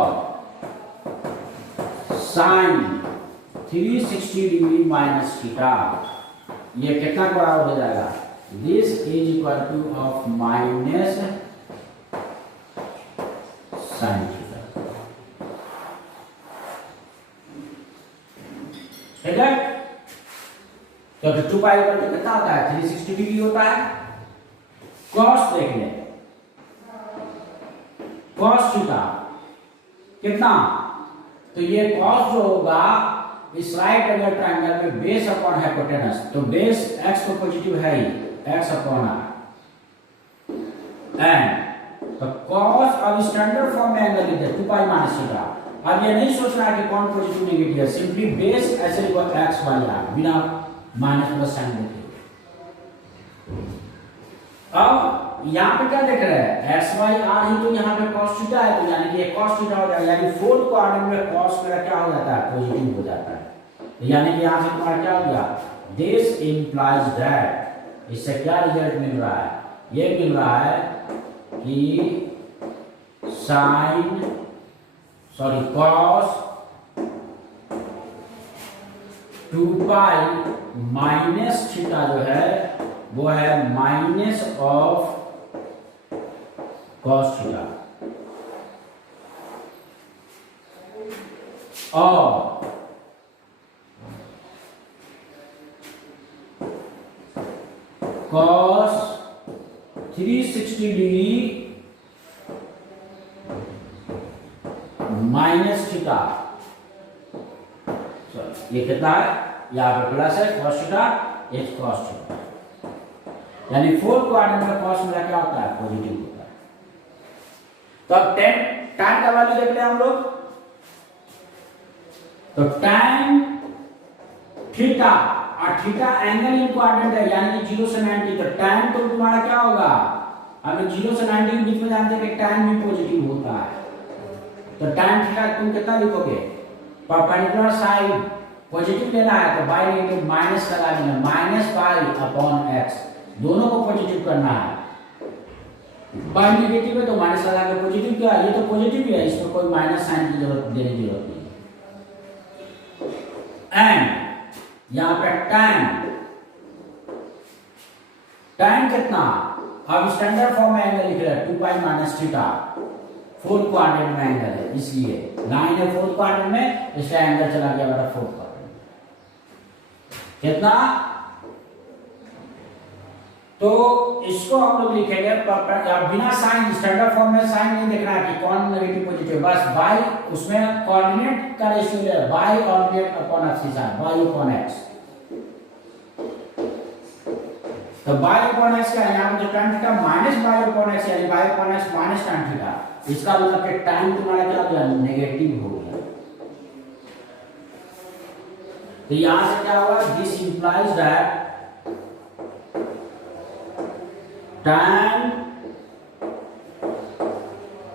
साइन 360 डिग्री माइनस थीटा, ये कितना बराबर हो जाएगा, this is equal two of minus sine theta, ठीक है। तो 2 पाई पर कितना होता है, 360 डिग्री होता है। कॉस देख ले, कॉस थीटा कितना, तो ये कॉस जो होगा इस राइट एंगल ट्रायंगल में बेस अपॉन हाइपोटेनस, तो बेस x तो पॉजिटिव है ही, x अपॉन r, एंड तो कॉस, अब स्टैंडर्ड फॉर्म में एंगल लिखते हैं 2 पाई माइनस थीटा। अब ये नहीं सोचना है कि कौन पॉजिटिव नेगेटिव है, सिंपली बेस ऐसे लिखो x बाई r बिना माइनस प्लस साइन देखे। अब यहाँ पे क्या देख रहे हैं, x बाई r ही तो यहाँ पे cos थीटा है, तो यानी कि ये cos थीटा हो जाएगा, यानी फोर्थ क्वाड्रेंट में cos मेरा क्या हो जाता है, पॉजिटिव हो जाता है, यानी कि यहाँ से तुम्हारा क्या हो गया, दिस इंप्लाइज दैट, इससे क्या रिजल्ट मिल रहा है, ये मिल रहा है कि sine cos 2 pi minus theta जो है वो है माइनस ऑफ cos थीटा, और cos 360 डिग्री माइनस थीटा, ये कितना है, यहाँ पे प्लस है cos थीटा, एक cos थीटा, यानी फोर्थ क्वाड्रेंट में cos मेरा क्या होता है, पॉजिटिव होता है। तो अब tan का वैल्यू देख ले हम लोग, तो tan थीटा, और थीटा एंगल इनक्वाड्रेंट है, यानी कि 0 से 90, तो tan तो तुम्हारा क्या होगा, अब 0 से 90 के बीच में जानते हैं कि tan भी पॉजिटिव होता है, तो tan थीटा तुम कितना लिखोगे, परपेंडिकुलर साइड पॉजिटिव लेना है तो बाई नेगेटिव माइनस लगा देना, माइनस बाई अपॉन x, दोनों को पॉजिटिव करना है, बाई नेगेटिव है तो माइनस लगा के पॉजिटिव, क्या ये तो पॉजिटिव ही है, इसमें कोई माइनस साइन की जरूरत देने की जरूरत नहीं। एंड यहां पे tan कितना, अब स्टैंडर्ड फॉर्म में एंगल लिख रहे हैं 2 pi minus theta, fourth quadrant में एंगल है, इसलिए लाइन है फोर्थ क्वाड्रेंट में, इसलिए एंगल चला गया हमारा फोर्थ क्वाड्रेंट में, कितना, तो इसको हम लोग लिखेंगे बिना साइन, स्टैंडर्ड फॉर्म में साइन नहीं देखना है कि कौन नेगेटिव पॉजिटिव, बस बाई, उसमें कोऑर्डिनेट का रेशियो ले, y ordinate upon axis, y upon x, तो बाई अपॉन एक्स क्या है, यहाँ पे जो tan theta minus y upon x, यानी y upon x minus tan theta, इसका मतलब कि tan तुम्हारा क्या हो गया, नेगेटिव हो गया। तो यहां से क्या हुआ, this implies that tan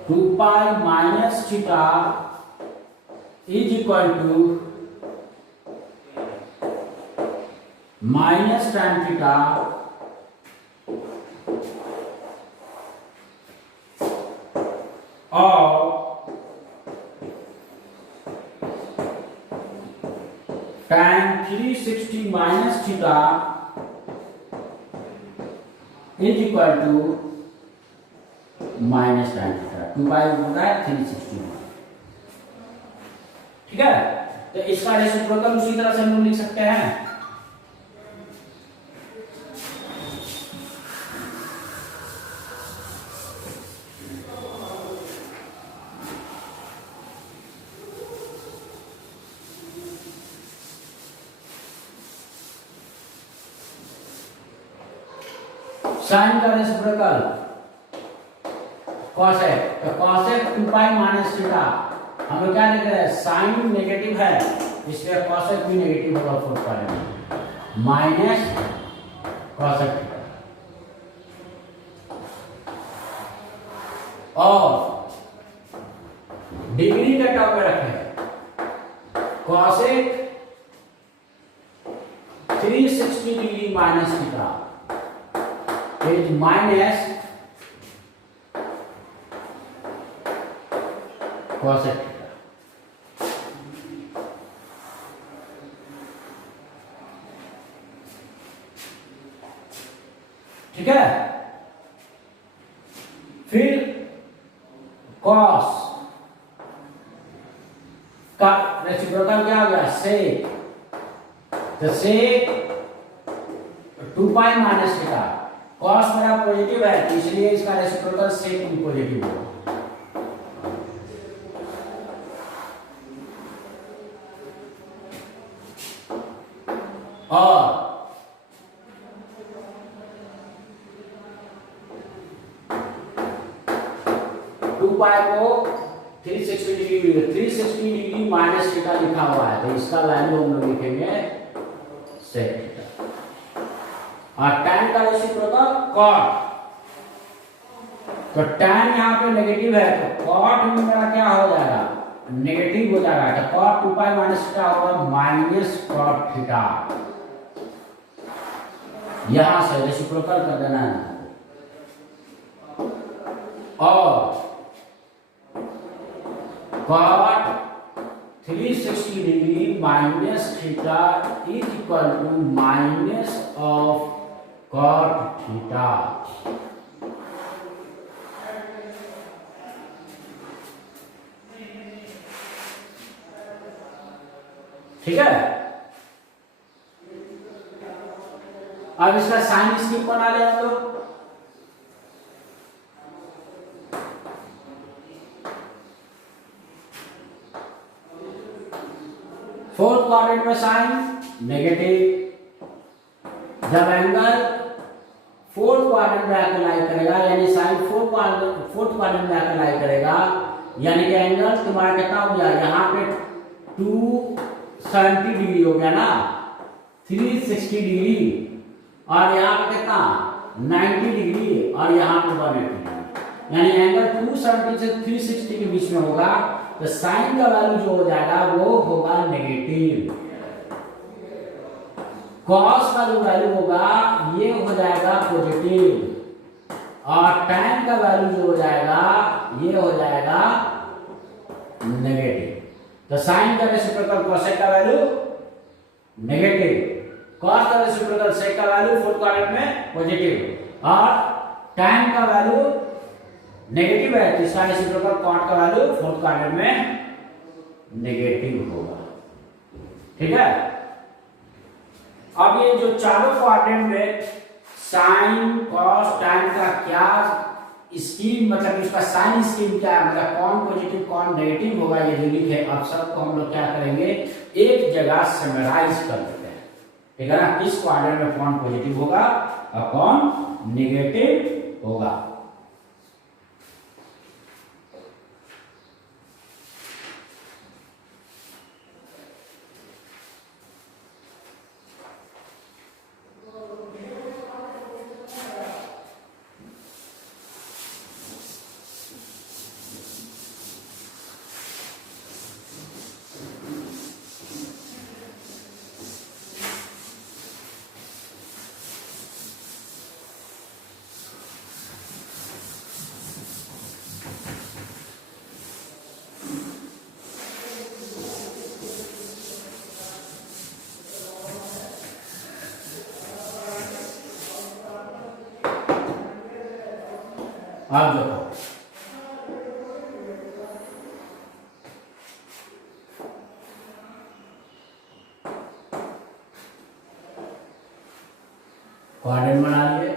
2 pi minus theta is equal to minus tan theta और tan 360 minus theta is equal to minus tan theta, 2 pi होता है 360। ठीक है, तो इसका रेसिप्रोकल उसी तरह से हम लोग लिख सकते हैं। साइन का रेसिप्रोकल कॉसेक, तो कॉसेक 2 पाई माइनस थीटा, हम लोग क्या लिख रहे हैं, साइन नेगेटिव है इसलिए कॉसेक भी नेगेटिव होगा 4 पाई में माइनस कॉसेक थीटा। और डिग्री का टर्म में रखें, cosec 360 degree minus theta is minus cosec theta. ठीक है, फिर कॉस का रेसिप्रोकल क्या हो गया, सेक, तो सेक 2 पाई माइनस थीटा, कॉस मेरा पॉजिटिव है तो इसलिए इसका रेसिप्रोकल सेक भी पॉजिटिव होगा। और टू पाई को 360 डिग्री माइनस थीटा लिखा हुआ है तो इसका वैल्यू हम लोग लिखेंगे सेक थीटा। और tan का रेसिप्रोकल cot, तो tan यहाँ पे नेगेटिव है तो cot में मेरा क्या हो जाएगा, नेगेटिव हो जाएगा, तो cot 2 पाई माइनस थीटा होगा माइनस cot थीटा। यहां से रेसिप्रोकल कर देना है। और cot 360 degree minus theta is equal to minus of cot theta. ठीक है, अब इसका साइन स्क्रीन बना ले हम लोग। फोर्थ क्वाड्रेंट में साइन नेगेटिव, जब एंगल फोर्थ क्वाड्रेंट में आकर लाई करेगा यानी साइन फोर्थ क्वाड्रेंट में आकर लाई करेगा यानी कि एंगल तुम्हारा कितना हो गया, यहाँ पे 270 डिग्री हो गया ना, 360 डिग्री, और यहाँ पे कितना 90 डिग्री और यहाँ पे 180 डिग्री, यानी एंगल 270 से 360 के बीच में होगा तो साइन का वैल्यू जो हो जाएगा वो होगा नेगेटिव। कॉस का जो वैल्यू होगा ये हो जाएगा पॉजिटिव और tan का वैल्यू जो हो जाएगा ये हो जाएगा नेगेटिव। तो साइन का रेसिप्रोकल कोसेक का वैल्यू नेगेटिव, कॉस का रेसिप्रोकल सेक का वैल्यू फोर्थ क्वाड्रेंट में पॉजिटिव और tan का वैल्यू नेगेटिव है तो इसका रेसिप्रोकल कॉट का वैल्यू फोर्थ क्वाड्रेंट में नेगेटिव होगा। ठीक है, अब ये जो चारों क्वाड्रेंट में साइन कॉस tan का क्या स्कीम, मतलब इसका साइन स्कीम क्या है, मतलब कौन पॉजिटिव कौन नेगेटिव होगा ये जो लिखे, अब सबको हम लोग क्या करेंगे एक जगह समराइज कर देते हैं। ठीक है ना, किस क्वाड्रेंट में कौन पॉजिटिव होगा और कौन नेगेटिव होगा। अब देखो क्वाड्रेंट बना लिए।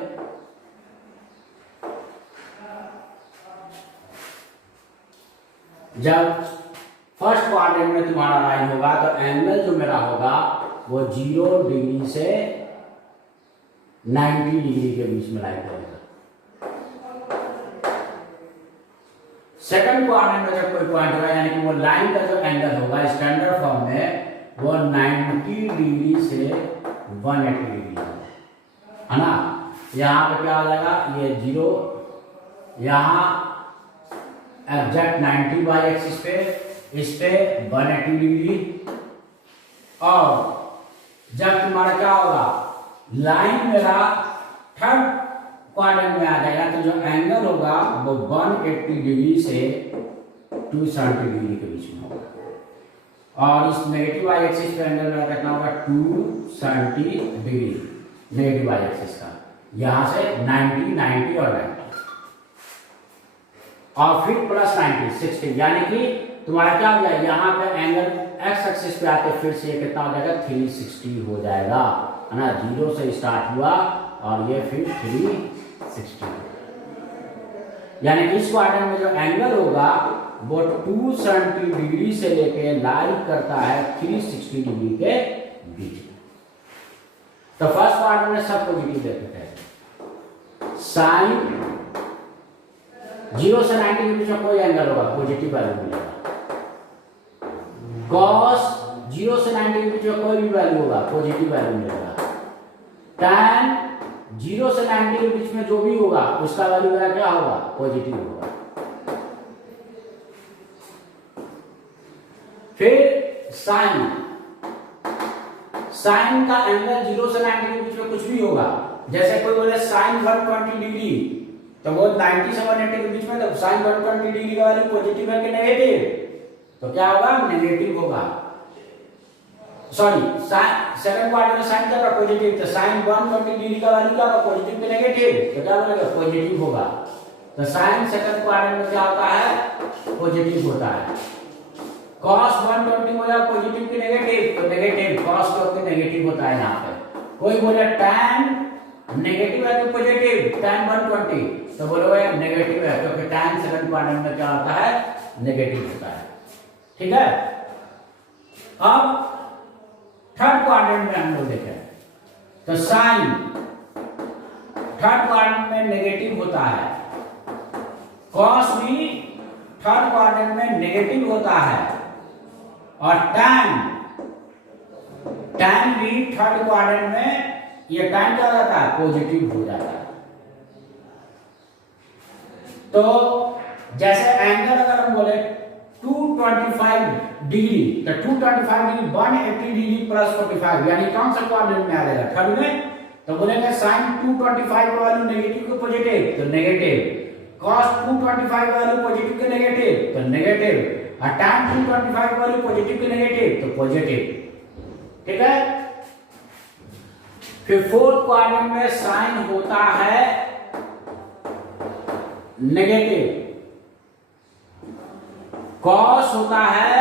जब फर्स्ट क्वाड्रेंट में तुम्हारा लाइन होगा तो एंगल जो मेरा होगा वो 0 डिग्री से 90 डिग्री के बीच में लाइन करेगा। सेकंड क्वाड्रेंट में जब कोई पॉइंट होगा यानी कि वो लाइन का जो एंगल होगा स्टैंडर्ड फॉर्म में वो 90 डिग्री से 180 डिग्री है ना। यहाँ पे क्या आ जाएगा, ये 0 यहाँ एग्जैक्ट 90 बाई एक्सिस पे, इस पे 180 डिग्री। और जब तुम्हारा क्या होगा, लाइन मेरा थर्ड क्वाड्रेंट में आ जाएगा तो जो एंगल होगा वो 180 डिग्री से 270 डिग्री के बीच में होगा। और इस नेगेटिव वाई एक्सिस पे एंगल मेरा कितना होगा 270 डिग्री नेगेटिव वाई एक्सिस का, यहां से 90 90 और 90 और फिर प्लस 90 60, यानी कि तुम्हारा क्या हो जाएगा, यहाँ पे एंगल एक्स एक्सिस पे आते फिर से ये कितना हो जाएगा 360 हो जाएगा, है ना। 0 से स्टार्ट हुआ और ये फिर 360, यानी कि इस क्वाड्रेंट में जो एंगल होगा वो 270 डिग्री से लेके लाइन करता है 360 डिग्री के बीच में। तो फर्स्ट क्वाड्रेंट में सब पॉजिटिव देखते हैं। साइन 0 से 90 के बीच में कोई एंगल होगा पॉजिटिव वैल्यू मिलेगा। कॉस 0 से 90 के बीच में कोई भी वैल्यू होगा पॉजिटिव वैल्यू मिलेगा। tan 0 से 90 के बीच में जो भी होगा उसका वैल्यू मेरा क्या होगा, पॉजिटिव होगा। फिर साइन का एंगल 0 से 90 के बीच में कुछ भी होगा, जैसे कोई बोले साइन 120 डिग्री तो वो 90 से 180 के बीच में, तो साइन 120 डिग्री का वैल्यू पॉजिटिव है कि नेगेटिव, तो क्या होगा, नेगेटिव होगा। सॉरी, सेकंड क्वाड्रेंट में साइन क्या होगा, पॉजिटिव, तो साइन 120 डिग्री का वैल्यू क्या होगा, पॉजिटिव कि नेगेटिव, तो क्या बनेगा, पॉजिटिव होगा। तो साइन सेकंड क्वाड्रेंट में क्या होता है, पॉजिटिव होता है। cos 120 हो जाए पॉजिटिव कि नेगेटिव, तो नेगेटिव, cos तो नेगेटिव होता है यहाँ पे। कोई बोले tan नेगेटिव है कि पॉजिटिव, tan 120 तो बोलोगे नेगेटिव है, क्योंकि tan सेकंड क्वाड्रेंट में क्या होता है, नेगेटिव होता है। ठीक है। अब थर्ड क्वाड्रेंट में हम लोग देखें तो साइन थर्ड क्वाड्रेंट में नेगेटिव होता है, कॉस भी थर्ड क्वाड्रेंट में नेगेटिव होता है, और टैन भी थर्ड क्वाड्रेंट में ये टैन क्या हो जाता है, पॉजिटिव हो जाता है। तो जैसे एंगल अगर हम बोले 225 डिग्री, तो 225 डिग्री 180 डिग्री प्लस 45, यानी कौन सा क्वाड्रेंट में आ जाएगा, थर्ड में। तो बोलेंगे साइन 225 का वैल्यू नेगेटिव को पॉजिटिव, तो नेगेटिव, cos 225 का वैल्यू पॉजिटिव के नेगेटिव, तो नेगेटिव, और tan 225 का वैल्यू पॉजिटिव के नेगेटिव, तो पॉजिटिव। ठीक है। फिर फोर्थ क्वाड्रेंट में साइन होता है नेगेटिव, कॉस होता है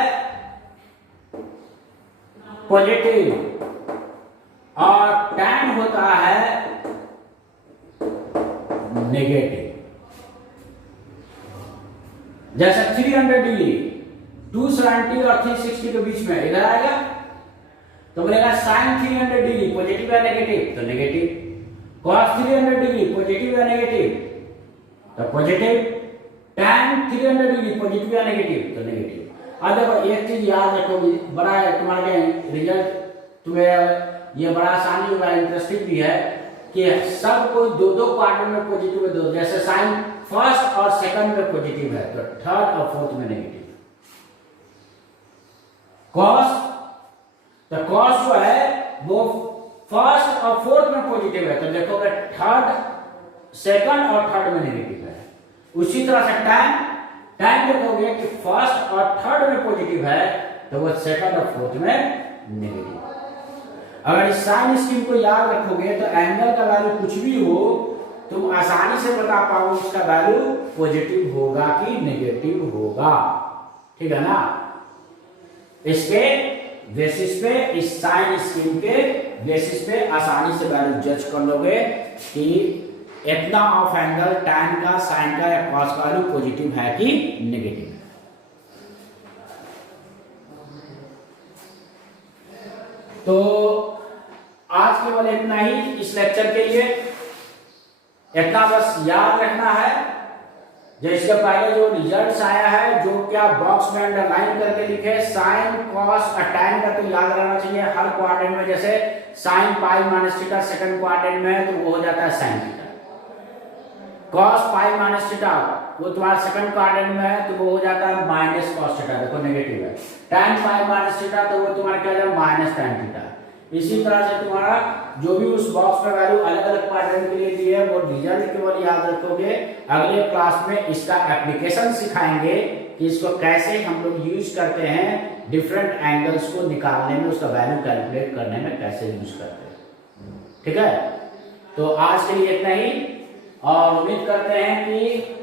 पॉजिटिव, और tan होता है नेगेटिव। जैसे 300 डिग्री 270 और 360 के बीच में इधर आएगा तो बोलेगा साइन 300 डिग्री पॉजिटिव या नेगेटिव, तो नेगेटिव, कॉस 300 डिग्री पॉजिटिव या नेगेटिव, तो पॉजिटिव, tan 300 डिग्री पॉजिटिव या नेगेटिव, तो नेगेटिव। अब देखो एक चीज याद रखोगे, बड़ा है तुम्हारे रिजल्ट, तुम्हें ये बड़ा आसानी होगा, इंटरेस्टिंग भी है कि सब कोई दो दो क्वाड्रेंट में पॉजिटिव है, दो, जैसे साइन फर्स्ट और सेकंड में पॉजिटिव है तो थर्ड और फोर्थ में नेगेटिव। कॉस, तो कॉस जो है वो फर्स्ट और फोर्थ में पॉजिटिव है, तो देखोगे थर्ड, सेकंड और थर्ड में नेगेटिव है। उसी तरह से tan देखोगे कि फर्स्ट और थर्ड में पॉजिटिव है तो वो सेकंड और फोर्थ में नेगेटिव। अगर इस साइन स्कीम को याद रखोगे तो एंगल का वैल्यू कुछ भी हो तुम आसानी से बता पाओ उसका वैल्यू पॉजिटिव होगा कि नेगेटिव होगा, ठीक है ना। इसके बेसिस पे, इस साइन स्कीम के बेसिस पे आसानी से वैल्यू जज कर लोगे कि इतना ऑफ एंगल tan का, sin का या cos का वैल्यू पॉजिटिव है कि नेगेटिव है। तो आज केवल इतना ही इस लेक्चर के लिए, इतना बस याद रखना है। जो इसके पहले जो रिजल्ट्स आया है, जो क्या बॉक्स में अंडरलाइन करके लिखे, साइन कॉस और टैन का तो याद रहना चाहिए हर क्वाड्रेंट में। जैसे sign pi minus theta second quadrant में है तो वो हो जाता है sine theta. Cos pi minus theta वो तुम्हारा सेकंड क्वाड्रेंट में है तो वो हो जाता है माइनस कॉस थीटा, देखो नेगेटिव है। टैन पाई माइनस थीटा तो वो तुम्हारा क्या हो जाएगा माइनस टैन थीटा। इसी तरह से तुम्हारा जो भी उस बॉक्स में वैल्यू अलग अलग क्वाड्रेंट के लिए दी है वो रिजल्ट केवल याद रखोगे। अगले क्लास में इसका एप्लीकेशन सिखाएंगे कि इसको कैसे हम लोग यूज करते हैं, डिफरेंट एंगल्स को निकालने में, उसका वैल्यू कैलकुलेट करने में कैसे यूज करते हैं, ठीक है। तो आज के लिए इतना ही, और उम्मीद करते हैं कि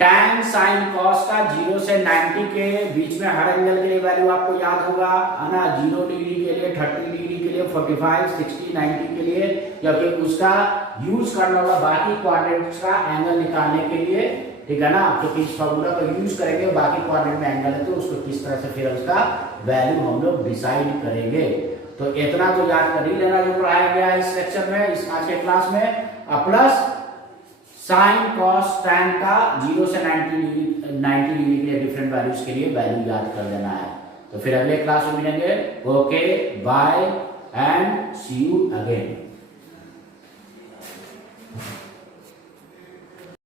tan sin cos का 0 से 90 के बीच में हर एंगल के लिए वैल्यू आपको याद होगा, है ना। 0 डिग्री के लिए, 30 डिग्री के लिए, 45, 60, 90 के लिए, या फिर उसका यूज करना होगा बाकी क्वाड्रेंट्स का एंगल निकालने के लिए, ठीक है ना। क्योंकि इस फॉर्मूला को यूज करेंगे, बाकी क्वाड्रेंट में एंगल है तो उसको किस तरह से फिर उसका वैल्यू हम लोग डिसाइड करेंगे। तो इतना तो याद कर ही लेना जो पढ़ाया गया है इस लेक्चर में, इस आज के क्लास में। प्लस साइन कॉस टैन का 0 से 90 डिग्री के लिए डिफरेंट वैल्यूज के लिए वैल्यू याद कर लेना है। तो फिर अगले क्लास में मिलेंगे। Okay, bye and see you again.